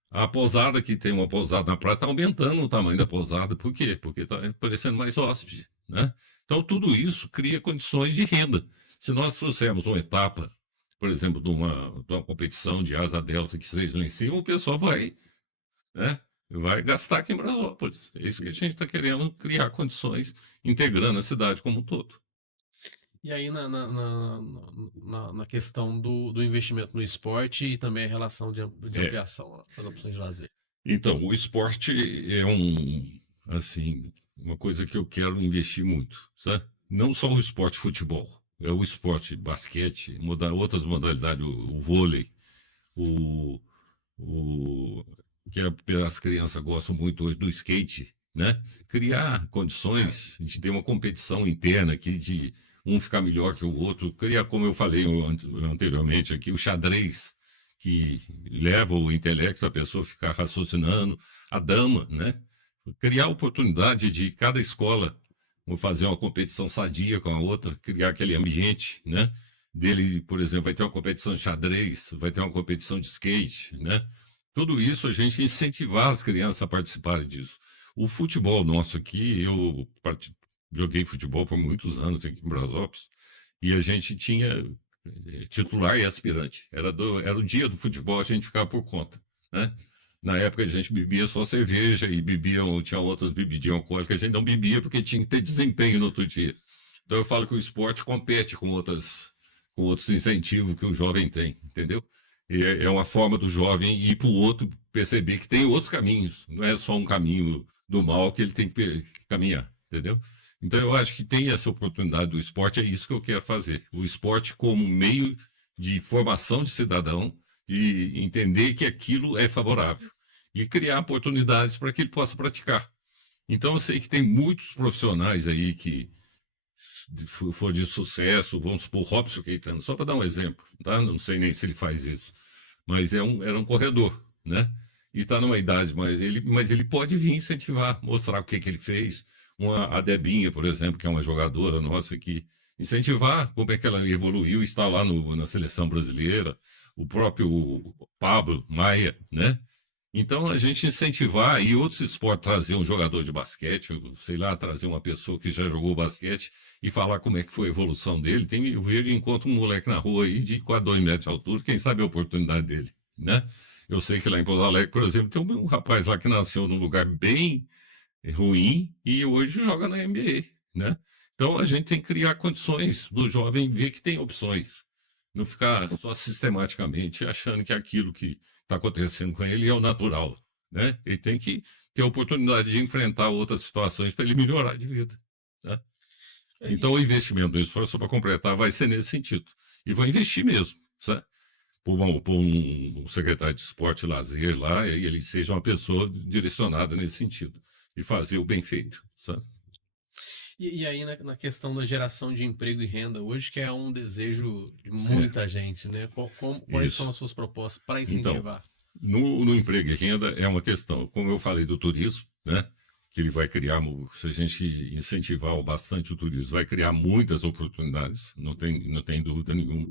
A pousada, que tem uma pousada na praia, está aumentando o tamanho da pousada. Por quê? Porque está aparecendo mais hóspede, né? Então, tudo isso cria condições de renda. Se nós trouxermos uma etapa, por exemplo, de uma competição de asa delta que seja lá em cima, o pessoal vai, né? Vai gastar aqui em Brasópolis. É isso que a gente está querendo, criar condições, integrando a cidade como um todo. E aí na questão do investimento no esporte e também a relação de ampliação das opções de lazer. Então, o esporte é uma coisa que eu quero investir muito, sabe? Não só o esporte futebol, é o esporte basquete, outras modalidades, o vôlei, que as crianças gostam muito hoje do skate, né? Criar condições, a gente tem uma competição interna aqui de um ficar melhor que o outro, criar, como eu falei anteriormente aqui, o xadrez, que leva o intelecto a pessoa ficar raciocinando, a dama, né? Criar a oportunidade de cada escola fazer uma competição sadia com a outra, criar aquele ambiente, né? Dele, por exemplo, vai ter uma competição de xadrez, vai ter uma competição de skate, né? Tudo isso a gente incentivar as crianças a participarem disso. O futebol nosso aqui, eu joguei futebol por muitos anos aqui em Brasópolis, e a gente tinha titular e aspirante. Era o dia do futebol, a gente ficava por conta, né? Na época a gente bebia só cerveja e tinha outras bebidinhas alcoólicas, a gente não bebia porque tinha que ter desempenho no outro dia. Então eu falo que o esporte compete com outros incentivos que o jovem tem, entendeu? E é uma forma do jovem ir para o outro, perceber que tem outros caminhos, não é só um caminho do mal que ele tem que caminhar, entendeu? Então eu acho que tem essa oportunidade do esporte, é isso que eu quero fazer. O esporte como meio de formação de cidadão, de entender que aquilo é favorável e criar oportunidades para que ele possa praticar. Então eu sei que tem muitos profissionais aí que for de sucesso, vamos supor, Robson Caetano, só para dar um exemplo, tá? Não sei nem se ele faz isso, mas era um corredor, né? E está numa idade, mas ele pode vir incentivar, mostrar o que ele fez. A Debinha, por exemplo, que é uma jogadora nossa aqui, incentivar como é que ela evoluiu, está lá na seleção brasileira. O próprio Pablo Maia, né? Então, a gente incentivar e outros esportes, trazer um jogador de basquete, sei lá, trazer uma pessoa que já jogou basquete e falar como é que foi a evolução dele. Eu vejo e encontro um moleque na rua aí de quase 2 metros de altura, quem sabe a oportunidade dele, né? Eu sei que lá em Pouso Alegre, por exemplo, tem um rapaz lá que nasceu num lugar bem ruim e hoje joga na NBA, né? Então, a gente tem que criar condições do jovem ver que tem opções. Não ficar só sistematicamente achando que aquilo que está acontecendo com ele é o natural, né? Ele tem que ter a oportunidade de enfrentar outras situações para ele melhorar de vida, né? Então, o investimento no esforço, para completar, vai ser nesse sentido. E vou investir mesmo, sabe? Por um secretário de esporte e lazer lá, e ele seja uma pessoa direcionada nesse sentido. E fazer o bem feito, sabe? E aí, na questão da geração de emprego e renda, hoje que é um desejo de muita gente, né? Quais são Isso. as suas propostas para Então, incentivar? no emprego e renda é uma questão, como eu falei do turismo, né? Que ele vai criar, se a gente incentivar bastante o turismo, vai criar muitas oportunidades, não tem dúvida nenhuma.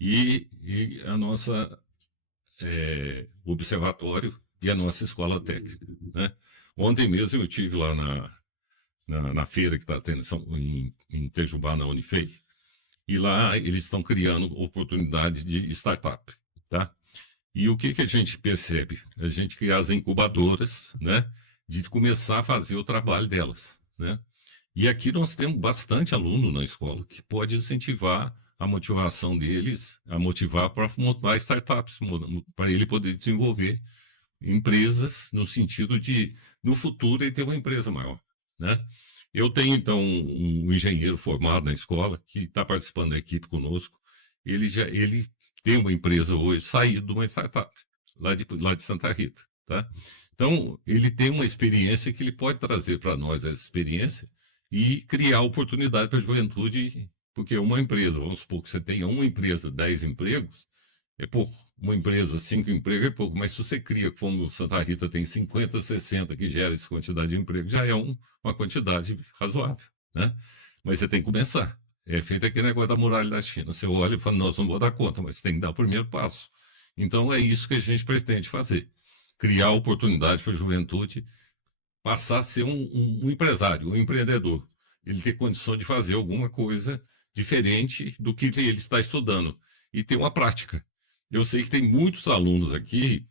E a nossa observatório e a nossa escola técnica, né? Ontem mesmo eu tive lá na feira que está tendo em Itajubá, na Unifei, e lá eles estão criando oportunidade de startup, tá? E o que a gente percebe? A gente cria as incubadoras, né? De começar a fazer o trabalho delas, né? E aqui nós temos bastante aluno na escola que pode incentivar a motivação deles, a motivar para montar startups, para ele poder desenvolver empresas no sentido de, no futuro, ele ter uma empresa maior, né? Eu tenho, então, um engenheiro formado na escola que está participando da equipe conosco. Ele tem uma empresa hoje, saído de uma startup, lá de Santa Rita, tá? Então, ele tem uma experiência que ele pode trazer para nós essa experiência e criar oportunidade para a juventude, porque uma empresa, vamos supor que você tenha uma empresa, 10 empregos, é pouco. Uma empresa, 5 empregos é pouco, mas se você cria, como Santa Rita tem 50, 60 que gera essa quantidade de emprego, já é uma quantidade razoável, né? Mas você tem que começar. É feito aquele negócio da muralha da China. Você olha e fala, nós não vamos dar conta, mas tem que dar o primeiro passo. Então é isso que a gente pretende fazer. Criar oportunidade para a juventude passar a ser um empresário, um empreendedor. Ele ter condição de fazer alguma coisa diferente do que ele está estudando e ter uma prática. Eu sei que tem muitos alunos aqui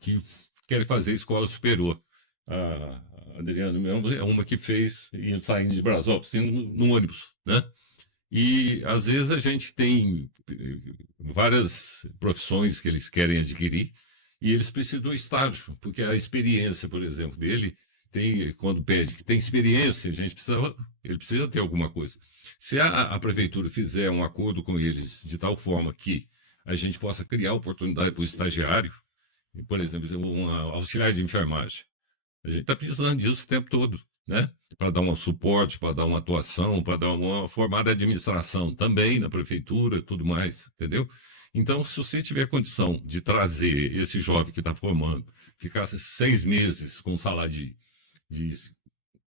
que querem fazer escola superior. A Adriana mesmo é uma que fez saindo de Brasópolis, indo no ônibus, né? E às vezes a gente tem várias profissões que eles querem adquirir e eles precisam do estágio, porque a experiência, por exemplo, dele quando pede que tem experiência, ele precisa ter alguma coisa. Se a prefeitura fizer um acordo com eles de tal forma que a gente possa criar oportunidade para o estagiário, por exemplo, um auxiliar de enfermagem. A gente está precisando disso o tempo todo, né? Para dar um suporte, para dar uma atuação, para dar uma formada administração também na prefeitura, tudo mais, entendeu? Então, se você tiver condição de trazer esse jovem que está formando, ficar 6 meses com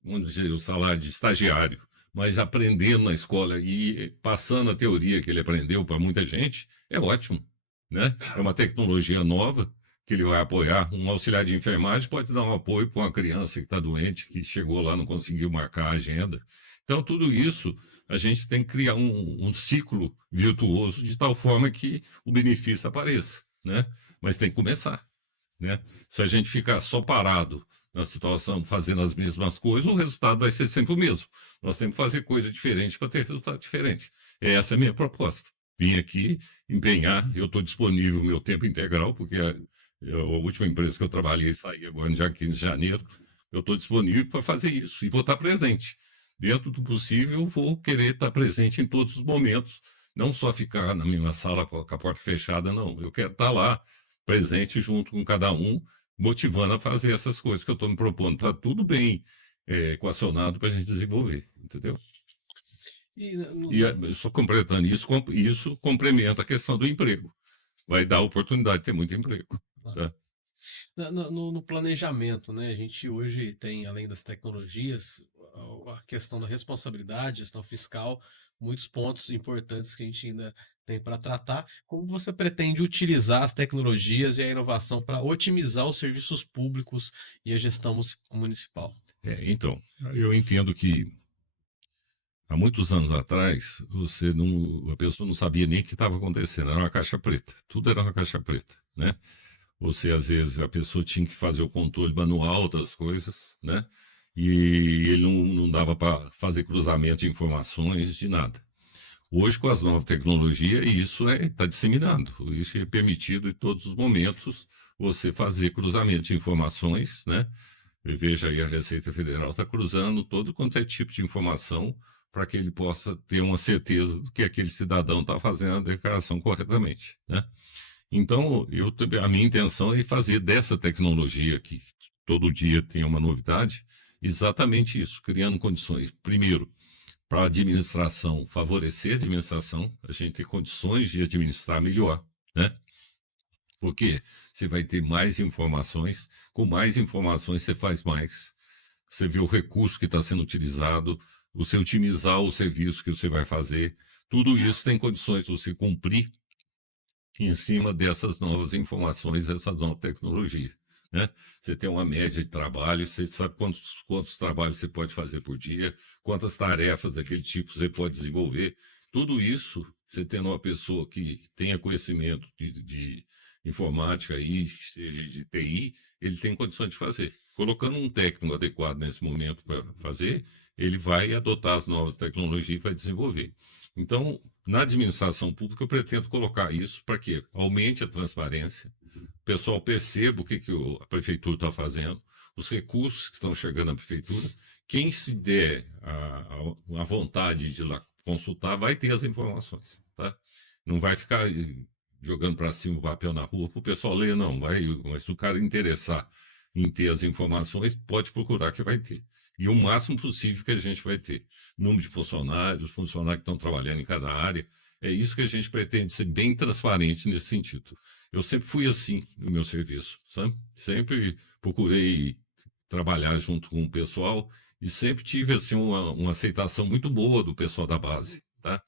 vamos dizer, o salário de estagiário, mas aprendendo na escola e passando a teoria que ele aprendeu para muita gente, é ótimo, né? É uma tecnologia nova que ele vai apoiar. Um auxiliar de enfermagem pode dar um apoio para uma criança que está doente, que chegou lá, não conseguiu marcar a agenda. Então, tudo isso, a gente tem que criar um ciclo virtuoso de tal forma que o benefício apareça, né? Mas tem que começar, né? Se a gente ficar só parado na situação, fazendo as mesmas coisas, o resultado vai ser sempre o mesmo. Nós temos que fazer coisa diferente para ter resultado diferente. Essa é a minha proposta. Vim aqui empenhar, eu estou disponível o meu tempo integral, porque a última empresa que eu trabalhei saí agora no dia 15 de janeiro. Eu estou disponível para fazer isso e vou estar presente. Dentro do possível, vou querer estar presente em todos os momentos, não só ficar na minha sala com a porta fechada, não. Eu quero estar lá, presente junto com cada um, motivando a fazer essas coisas que eu estou me propondo. Está tudo bem equacionado para a gente desenvolver, entendeu? Só completando isso complementa a questão do emprego. Vai dar oportunidade de ter muito emprego. Tá? No planejamento, né? A gente hoje tem, além das tecnologias, a questão da responsabilidade, gestão fiscal, muitos pontos importantes que a gente ainda tem para tratar. Como você pretende utilizar as tecnologias e a inovação para otimizar os serviços públicos e a gestão municipal? Então, eu entendo que há muitos anos atrás, a pessoa não sabia nem o que estava acontecendo, era uma caixa preta, tudo era uma caixa preta, né? Às vezes, a pessoa tinha que fazer o controle manual das coisas, né? E ele não dava para fazer cruzamento de informações, de nada. Hoje, com as novas tecnologias, isso está disseminado, isso é permitido em todos os momentos você fazer cruzamento de informações, né? E veja aí, a Receita Federal está cruzando todo quanto é tipo de informação para que ele possa ter uma certeza do que aquele cidadão está fazendo a declaração corretamente, né? Então, a minha intenção é fazer dessa tecnologia, que todo dia tem uma novidade, exatamente isso, criando condições. Primeiro, para a administração, favorecer a administração, a gente ter condições de administrar melhor, né? Porque você vai ter mais informações, com mais informações você faz mais. Você vê o recurso que está sendo utilizado, você otimizar o serviço que você vai fazer, tudo isso tem condições de você cumprir em cima dessas novas informações, dessa nova tecnologia, né? Você tem uma média de trabalho, você sabe quantos trabalhos você pode fazer por dia, quantas tarefas daquele tipo você pode desenvolver. Tudo isso, você tendo uma pessoa que tenha conhecimento de informática e seja de TI, ele tem condições de fazer. Colocando um técnico adequado nesse momento para fazer, ele vai adotar as novas tecnologias e vai desenvolver. Então, na administração pública, eu pretendo colocar isso para que aumente a transparência, o pessoal perceba o que a prefeitura está fazendo, os recursos que estão chegando à prefeitura. Quem se der a vontade de ir lá consultar vai ter as informações, tá? Não vai ficar jogando para cima o papel na rua para o pessoal ler, não. Mas se o cara interessar em ter as informações, pode procurar que vai ter. E o máximo possível que a gente vai ter. Número de funcionários, os funcionários que estão trabalhando em cada área. É isso que a gente pretende, ser bem transparente nesse sentido. Eu sempre fui assim no meu serviço, sabe? Sempre procurei trabalhar junto com o pessoal e sempre tive assim, uma aceitação muito boa do pessoal da base, tá?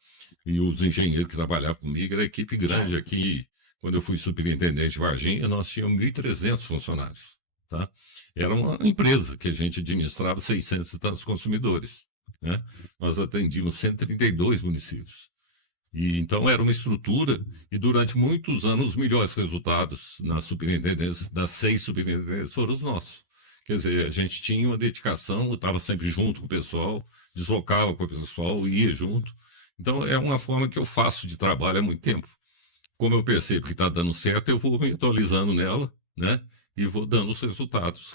E os engenheiros que trabalhavam comigo, era uma equipe grande aqui. Quando eu fui superintendente de Varginha, nós tínhamos 1.300 funcionários, tá? Era uma empresa que a gente administrava 600 e tantos consumidores, né? Nós atendíamos 132 municípios. E então era uma estrutura, e durante muitos anos os melhores resultados na superintendência, das 6 superintendências, foram os nossos. Quer dizer, a gente tinha uma dedicação, estava sempre junto com o pessoal, deslocava com o pessoal, ia junto. Então é uma forma que eu faço de trabalho há muito tempo. Como eu percebo que está dando certo, eu vou me atualizando nela, né? E vou dando os resultados.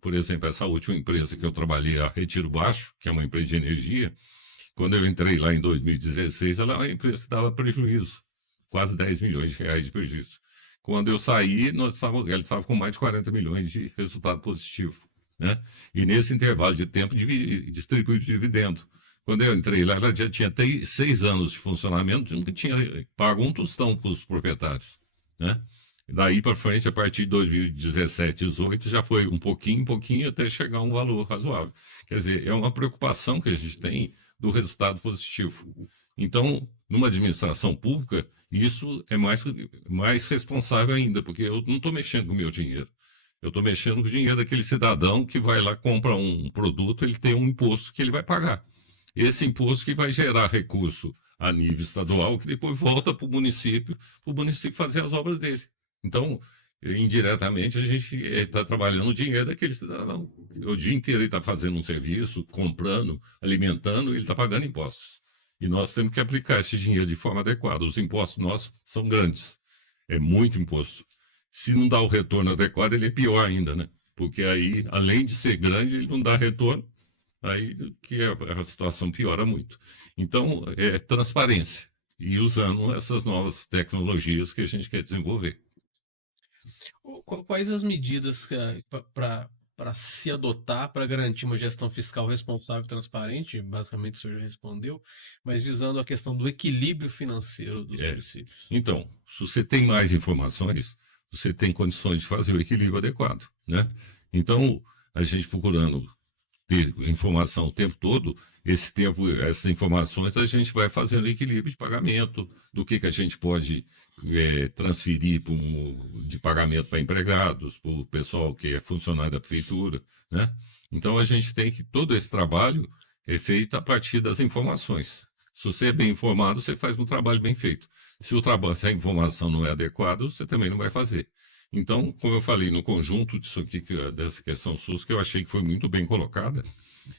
Por exemplo, essa última empresa que eu trabalhei, a Retiro Baixo, que é uma empresa de energia, quando eu entrei lá em 2016, ela era uma empresa que dava prejuízo, quase 10 milhões de reais de prejuízo. Quando eu saí, ela estava com mais de 40 milhões de resultado positivo, né? E nesse intervalo de tempo, distribuiu dividendo. Quando eu entrei lá, ela já tinha 6 anos de funcionamento, nunca tinha pago um tostão para os proprietários, né? Daí para frente, a partir de 2017, 2018, já foi um pouquinho, até chegar a um valor razoável. Quer dizer, é uma preocupação que a gente tem do resultado positivo. Então, numa administração pública, isso é mais responsável ainda, porque eu não estou mexendo com o meu dinheiro. Eu estou mexendo com o dinheiro daquele cidadão que vai lá, compra um produto, ele tem um imposto que ele vai pagar. Esse imposto que vai gerar recurso a nível estadual, que depois volta para o município fazer as obras dele. Então, indiretamente, a gente está trabalhando o dinheiro daquele cidadão. O dia inteiro ele está fazendo um serviço, comprando, alimentando, ele está pagando impostos. E nós temos que aplicar esse dinheiro de forma adequada. Os impostos nossos são grandes. É muito imposto. Se não dá o retorno adequado, ele é pior ainda, né? Porque aí, além de ser grande, ele não dá retorno, aí que a situação piora muito. Então, é transparência. E usando essas novas tecnologias que a gente quer desenvolver. Quais as medidas para se adotar para garantir uma gestão fiscal responsável e transparente? Basicamente, o senhor já respondeu, mas visando a questão do equilíbrio financeiro dos municípios. Então, se você tem mais informações, você tem condições de fazer o equilíbrio adequado, né? Então, a gente procurando ter informação o tempo todo, esse tempo, essas informações, a gente vai fazendo equilíbrio de pagamento, do que a gente pode transferir de pagamento para empregados, para o pessoal que é funcionário da prefeitura, né? Então, a gente tem que, todo esse trabalho é feito a partir das informações. Se você é bem informado, você faz um trabalho bem feito. Se a informação não é adequada, você também não vai fazer. Então, como eu falei, no conjunto disso aqui, dessa questão SUS, que eu achei que foi muito bem colocada,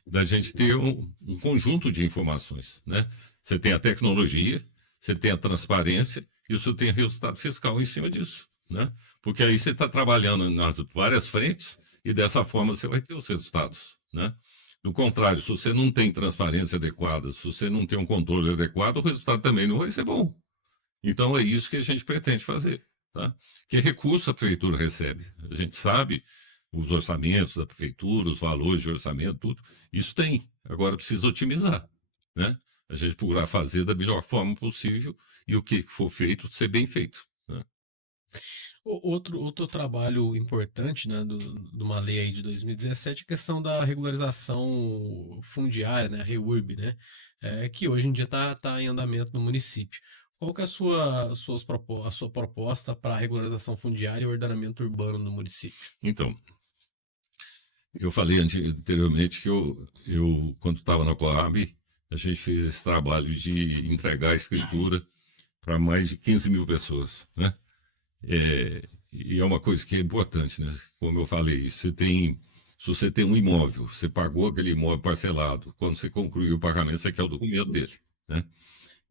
da gente ter um conjunto de informações, né? Você tem a tecnologia, você tem a transparência e você tem resultado fiscal em cima disso, né? Porque aí você está trabalhando nas várias frentes e dessa forma você vai ter os resultados, né? Do contrário, se você não tem transparência adequada, se você não tem um controle adequado, o resultado também não vai ser bom. Então, é isso que a gente pretende fazer, tá? Que recurso a prefeitura recebe? A gente sabe os orçamentos da prefeitura, os valores de orçamento, tudo. Isso tem. Agora precisa otimizar, né? A gente procurar fazer da melhor forma possível e o que for feito, ser bem feito, né? Outro trabalho importante, né, de uma lei aí de 2017 é a questão da regularização fundiária, né, a REURB, né, que hoje em dia está em andamento no município. Qual que é a sua proposta para a regularização fundiária e ordenamento urbano no município? Então, eu falei anteriormente que eu quando estava na Coab, a gente fez esse trabalho de entregar a escritura para mais de 15 mil pessoas, né? E é uma coisa que é importante, né? Como eu falei, se você tem um imóvel, você pagou aquele imóvel parcelado, quando você concluiu o pagamento, você quer o documento dele, né?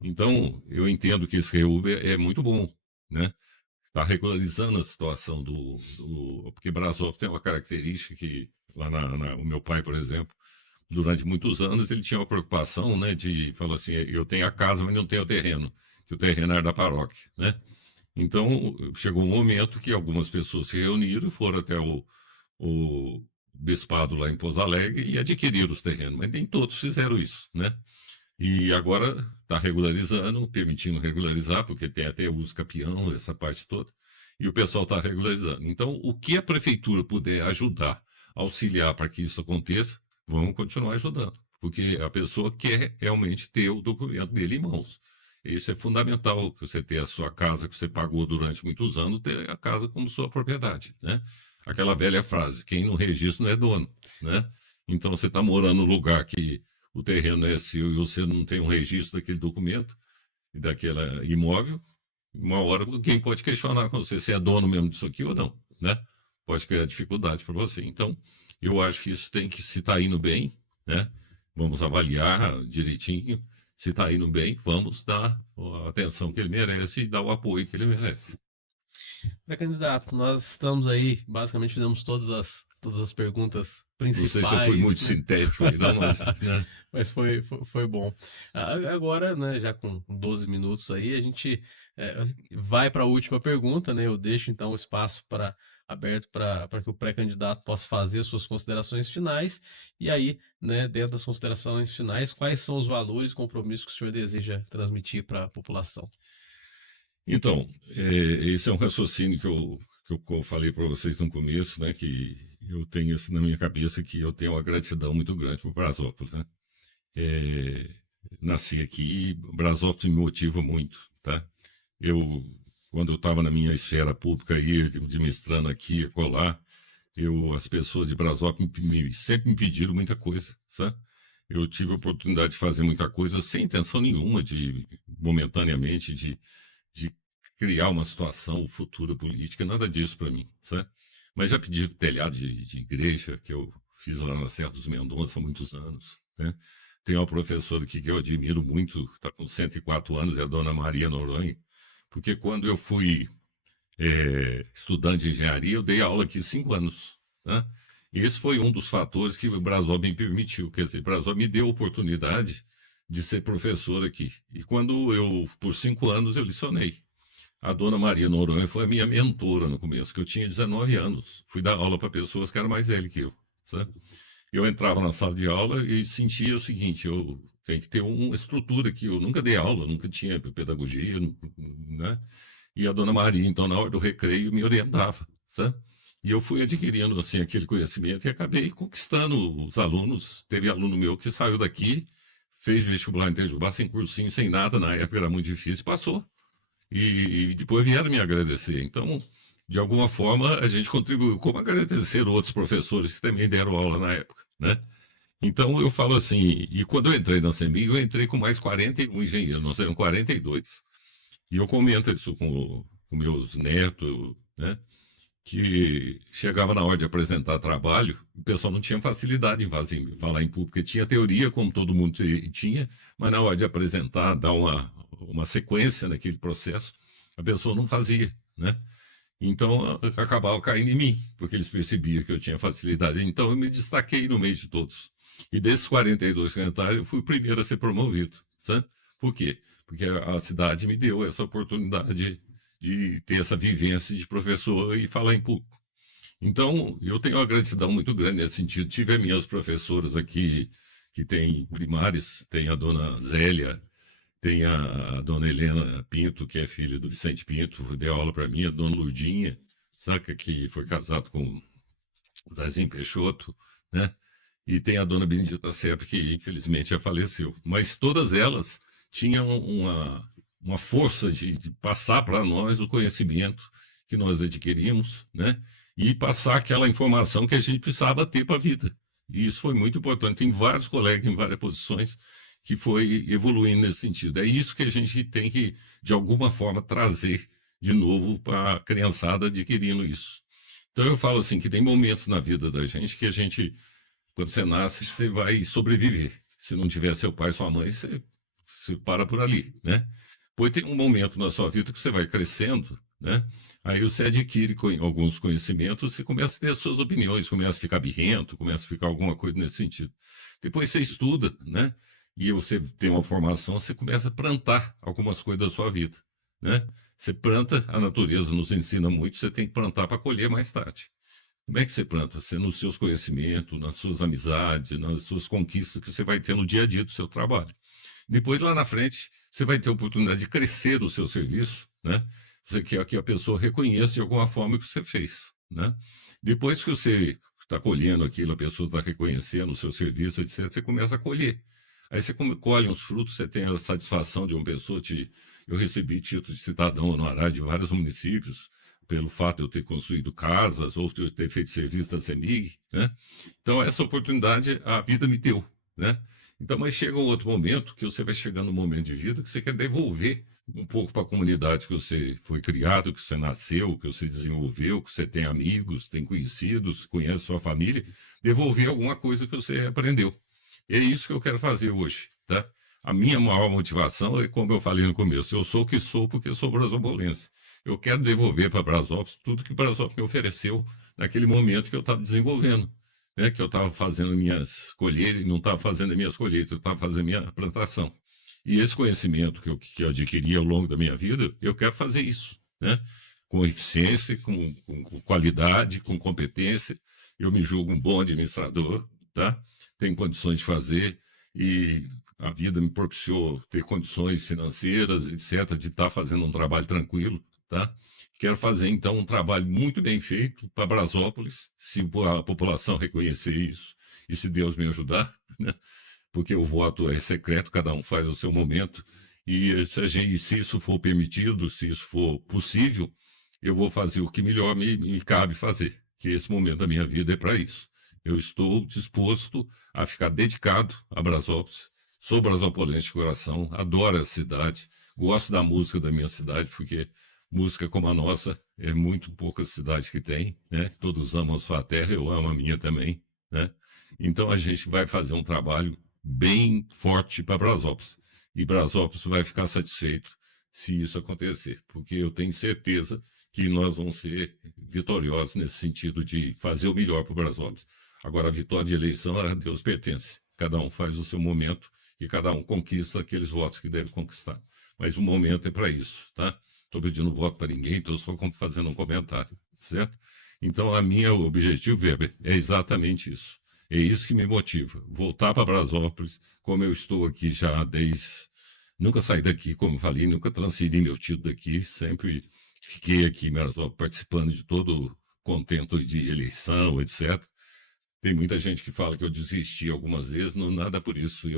Então, eu entendo que esse REURB é muito bom, né? Está regularizando a situação porque Brasópolis tem uma característica que, lá o meu pai, por exemplo, durante muitos anos, ele tinha uma preocupação, né, falou assim, eu tenho a casa, mas não tenho o terreno, que o terreno era da paróquia, né? Então, chegou um momento que algumas pessoas se reuniram e foram até o bispado lá em Pouso Alegre e adquiriram os terrenos, mas nem todos fizeram isso, né? E agora está regularizando, permitindo regularizar, porque tem até uso capião, essa parte toda, e o pessoal está regularizando. Então, o que a prefeitura puder ajudar, auxiliar para que isso aconteça, vamos continuar ajudando, porque a pessoa quer realmente ter o documento dele em mãos. Isso é fundamental, que você ter a sua casa que você pagou durante muitos anos, ter a casa como sua propriedade, né? Aquela velha frase, quem não registra não é dono, né? Então, você está morando no lugar que o terreno é seu e você não tem um registro daquele documento e daquele imóvel, uma hora alguém pode questionar com você se é dono mesmo disso aqui ou não, né? Pode criar dificuldade para você. Então, eu acho que isso tem que, se está indo bem, né? Vamos avaliar direitinho. Se está indo bem, vamos dar a atenção que ele merece e dar o apoio que ele merece. Pré-candidato, nós estamos aí, basicamente fizemos todas as perguntas principais. Não sei se eu fui muito sintético aí, não, mas, né? Mas foi bom. Agora, né, já com 12 minutos aí, a gente vai para a última pergunta, né? Eu deixo então o espaço aberto para que o pré-candidato possa fazer suas considerações finais. E aí, né, dentro das considerações finais, quais são os valores e compromissos que o senhor deseja transmitir para a população? Então, esse é um raciocínio que eu falei para vocês no começo, né? Que eu tenho isso na minha cabeça, que eu tenho uma gratidão muito grande por Brasópolis, né? Nasci aqui e Brasópolis me motiva muito, tá? Quando eu estava na minha esfera pública aí, administrando aqui e acolá, as pessoas de Brasópolis sempre me pediram muita coisa, sabe? Eu tive a oportunidade de fazer muita coisa sem intenção nenhuma momentaneamente, de criar uma situação futura política, nada disso para mim, sabe? Mas já pedi telhado de igreja, que eu fiz lá na Serra dos Mendonça há muitos anos, né? Tem uma professora aqui que eu admiro muito, está com 104 anos, é a dona Maria Noronha, porque quando eu fui estudante de engenharia, eu dei aula aqui 5 anos, né? E esse foi um dos fatores que o Brasópolis me permitiu, quer dizer, o Brasópolis me deu a oportunidade de ser professor aqui. E por 5 anos, eu licionei. A dona Maria Noronha foi a minha mentora no começo, que eu tinha 19 anos. Fui dar aula para pessoas que eram mais velhas que eu, sabe? Eu entrava na sala de aula e sentia o seguinte, eu tenho que ter uma estrutura aqui. Eu nunca dei aula, nunca tinha pedagogia, né? E a dona Maria, então, na hora do recreio, me orientava, sabe? E eu fui adquirindo assim aquele conhecimento e acabei conquistando os alunos. Teve aluno meu que saiu daqui, fez vestibular em Itajubá sem cursinho, sem nada, na época era muito difícil, passou. E depois vieram me agradecer. Então, de alguma forma, a gente contribuiu. Como agradecer outros professores que também deram aula na época, né? Então, eu falo assim, e quando eu entrei na CEMIG, eu entrei com mais 41 engenheiros, nós éramos 42. E eu comento isso com meus netos, né? Que chegava na hora de apresentar trabalho, o pessoal não tinha facilidade em falar em público, porque tinha teoria, como todo mundo tinha, mas na hora de apresentar, dar uma sequência naquele processo, a pessoa não fazia, né? Então, acabava caindo em mim, porque eles percebiam que eu tinha facilidade. Então, eu me destaquei no meio de todos. E desses 42 secretários, eu fui o primeiro a ser promovido, sabe? Por quê? Porque a cidade me deu essa oportunidade de ter essa vivência de professor e falar em público. Então, eu tenho uma gratidão muito grande nesse sentido. Tive as minhas professoras aqui, que tem primárias, tem a dona Zélia, tem a dona Helena Pinto, que é filha do Vicente Pinto, deu aula para mim, a dona Lurdinha, saca, que foi casado com o Zezinho Peixoto, né? E tem a dona Benedita Serpa, que infelizmente já faleceu. Mas todas elas tinham uma força de passar para nós o conhecimento que nós adquirimos, né? E passar aquela informação que a gente precisava ter para a vida. E isso foi muito importante. Tem vários colegas em várias posições que foi evoluindo nesse sentido. É isso que a gente tem que, de alguma forma, trazer de novo para a criançada adquirindo isso. Então eu falo assim, que tem momentos na vida da gente que a gente, quando você nasce, você vai sobreviver. Se não tiver seu pai e sua mãe, você para por ali, né? Pois tem um momento na sua vida que você vai crescendo, né? Aí você adquire alguns conhecimentos e começa a ter as suas opiniões, começa a ficar birrento, começa a ficar alguma coisa nesse sentido. Depois você estuda, né? E você tem uma formação, você começa a plantar algumas coisas da sua vida, né? Você planta, a natureza nos ensina muito, você tem que plantar para colher mais tarde. Como é que você planta? Você nos seus conhecimentos, nas suas amizades, nas suas conquistas que você vai ter no dia a dia do seu trabalho. Depois, lá na frente, você vai ter a oportunidade de crescer o seu serviço, né? Você quer que a pessoa reconheça de alguma forma o que você fez, né? Depois que você está colhendo aquilo, a pessoa está reconhecendo o seu serviço, etc., você começa a colher. Aí você colhe uns frutos, você tem a satisfação de uma pessoa. Eu recebi título de cidadão honorário de vários municípios, pelo fato de eu ter construído casas ou de eu ter feito serviço da CEMIG, né? Então, essa oportunidade a vida me deu, né? Então, mas chega um outro momento que você vai chegando num momento de vida que você quer devolver um pouco para a comunidade que você foi criado, que você nasceu, que você desenvolveu, que você tem amigos, tem conhecidos, conhece sua família, devolver alguma coisa que você aprendeu. E é isso que eu quero fazer hoje, tá? A minha maior motivação é, como eu falei no começo, eu sou o que sou porque sou brasobolense. Eu quero devolver para Brasópolis tudo que Brasópolis me ofereceu naquele momento que eu estava desenvolvendo, né? Que eu estava fazendo minhas colheitas e não estava fazendo as minhas colheitas, eu estava fazendo minha plantação. E esse conhecimento que eu adquiri ao longo da minha vida, eu quero fazer isso, né? Com eficiência, com qualidade, com competência. Eu me julgo um bom administrador, tá? Tenho condições de fazer e a vida me propiciou ter condições financeiras, etc., de estar fazendo um trabalho tranquilo, tá? Quero fazer, então, um trabalho muito bem feito para Brasópolis, se a população reconhecer isso e se Deus me ajudar, né? Porque o voto é secreto, cada um faz o seu momento, e se isso for permitido, se isso for possível, eu vou fazer o que melhor me cabe fazer, que esse momento da minha vida é para isso. Eu estou disposto a ficar dedicado a Brasópolis, sou brasopolense de coração, adoro a cidade, gosto da música da minha cidade, porque música como a nossa é muito pouca cidade que tem, né? Todos amam a sua terra, eu amo a minha também, né? Então a gente vai fazer um trabalho bem forte para Brasópolis. E Brasópolis vai ficar satisfeito se isso acontecer, porque eu tenho certeza que nós vamos ser vitoriosos nesse sentido de fazer o melhor para Brasópolis. Agora, a vitória de eleição a Deus pertence. Cada um faz o seu momento e cada um conquista aqueles votos que deve conquistar. Mas o momento é para isso, tá? Estou pedindo voto para ninguém, estou só fazendo um comentário, certo? Então, o meu objetivo, Weber, é exatamente isso. É isso que me motiva. Voltar para Brasópolis, como eu estou aqui já desde... Nunca saí daqui, como falei, nunca transferi meu título daqui, sempre fiquei aqui em Brasópolis participando de todo o contento de eleição, etc. Tem muita gente que fala que eu desisti algumas vezes, não nada por isso.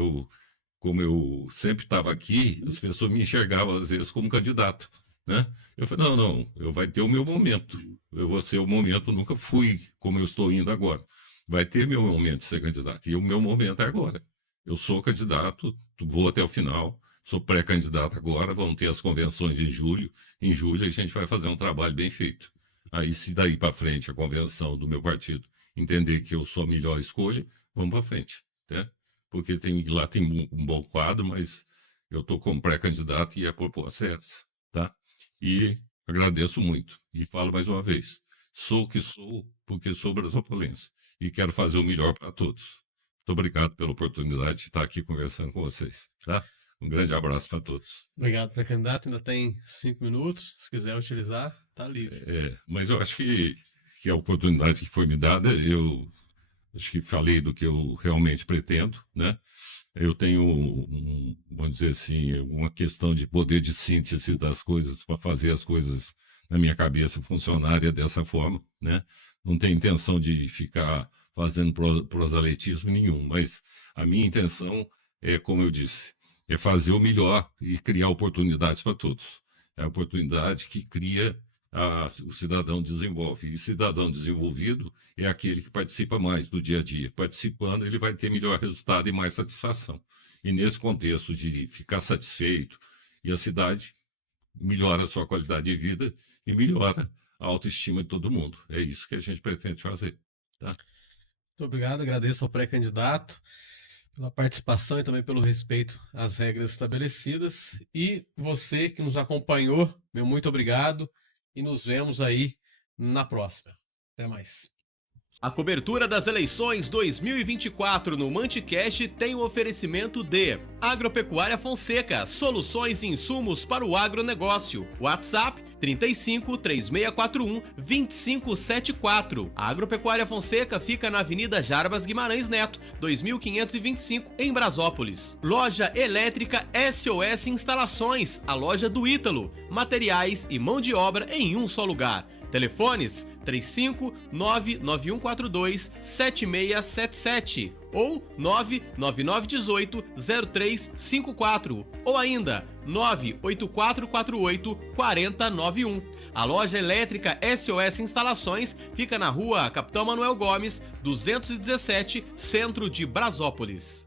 Como eu sempre estava aqui, as pessoas me enxergavam às vezes como candidato, né? Eu falei, não, eu vai ter o meu momento. Eu vou ser o momento, nunca fui como eu estou indo agora. Vai ter meu momento de ser candidato. E o meu momento é agora. Eu sou candidato, vou até o final, sou pré-candidato agora, vamos ter as convenções em julho. Em julho a gente vai fazer um trabalho bem feito. Aí, se daí para frente a convenção do meu partido entender que eu sou a melhor escolha, vamos para frente, né? Porque lá tem um bom quadro, mas eu estou como pré-candidato e a proposta é essa, tá? E agradeço muito. E falo mais uma vez, sou o que sou porque sou brasopolense e quero fazer o melhor para todos. Muito obrigado pela oportunidade de estar aqui conversando com vocês, tá? Um grande abraço para todos. Obrigado, pré-candidato. Ainda tem 5 minutos. Se quiser utilizar, tá livre. Mas eu acho que a oportunidade que foi me dada, eu acho que falei do que eu realmente pretendo, né? Eu tenho, vamos dizer assim, uma questão de poder de síntese das coisas para fazer as coisas na minha cabeça funcionarem dessa forma, né? Não tenho intenção de ficar fazendo proselitismo nenhum, mas a minha intenção é, como eu disse, é fazer o melhor e criar oportunidades para todos. É a oportunidade que cria o cidadão desenvolve. E cidadão desenvolvido é aquele que participa mais do dia a dia. Participando, ele vai ter melhor resultado e mais satisfação. E nesse contexto de ficar satisfeito, e a cidade melhora a sua qualidade de vida e melhora a autoestima de todo mundo. É isso que a gente pretende fazer. Tá? Muito obrigado, agradeço ao pré-candidato pela participação e também pelo respeito às regras estabelecidas. E você que nos acompanhou, meu muito obrigado. E nos vemos aí na próxima. Até mais. A cobertura das eleições 2024 no Manticast tem o oferecimento de Agropecuária Fonseca, soluções e insumos para o agronegócio. WhatsApp 35 3641 2574. A Agropecuária Fonseca fica na Avenida Jarbas Guimarães Neto, 2525, em Brasópolis. Loja Elétrica SOS Instalações, a loja do Ítalo. Materiais e mão de obra em um só lugar. Telefones 35-99142-7677 ou 99918-0354 ou ainda 98448-4091. A loja elétrica SOS Instalações fica na rua Capitão Manuel Gomes, 217, centro de Brasópolis.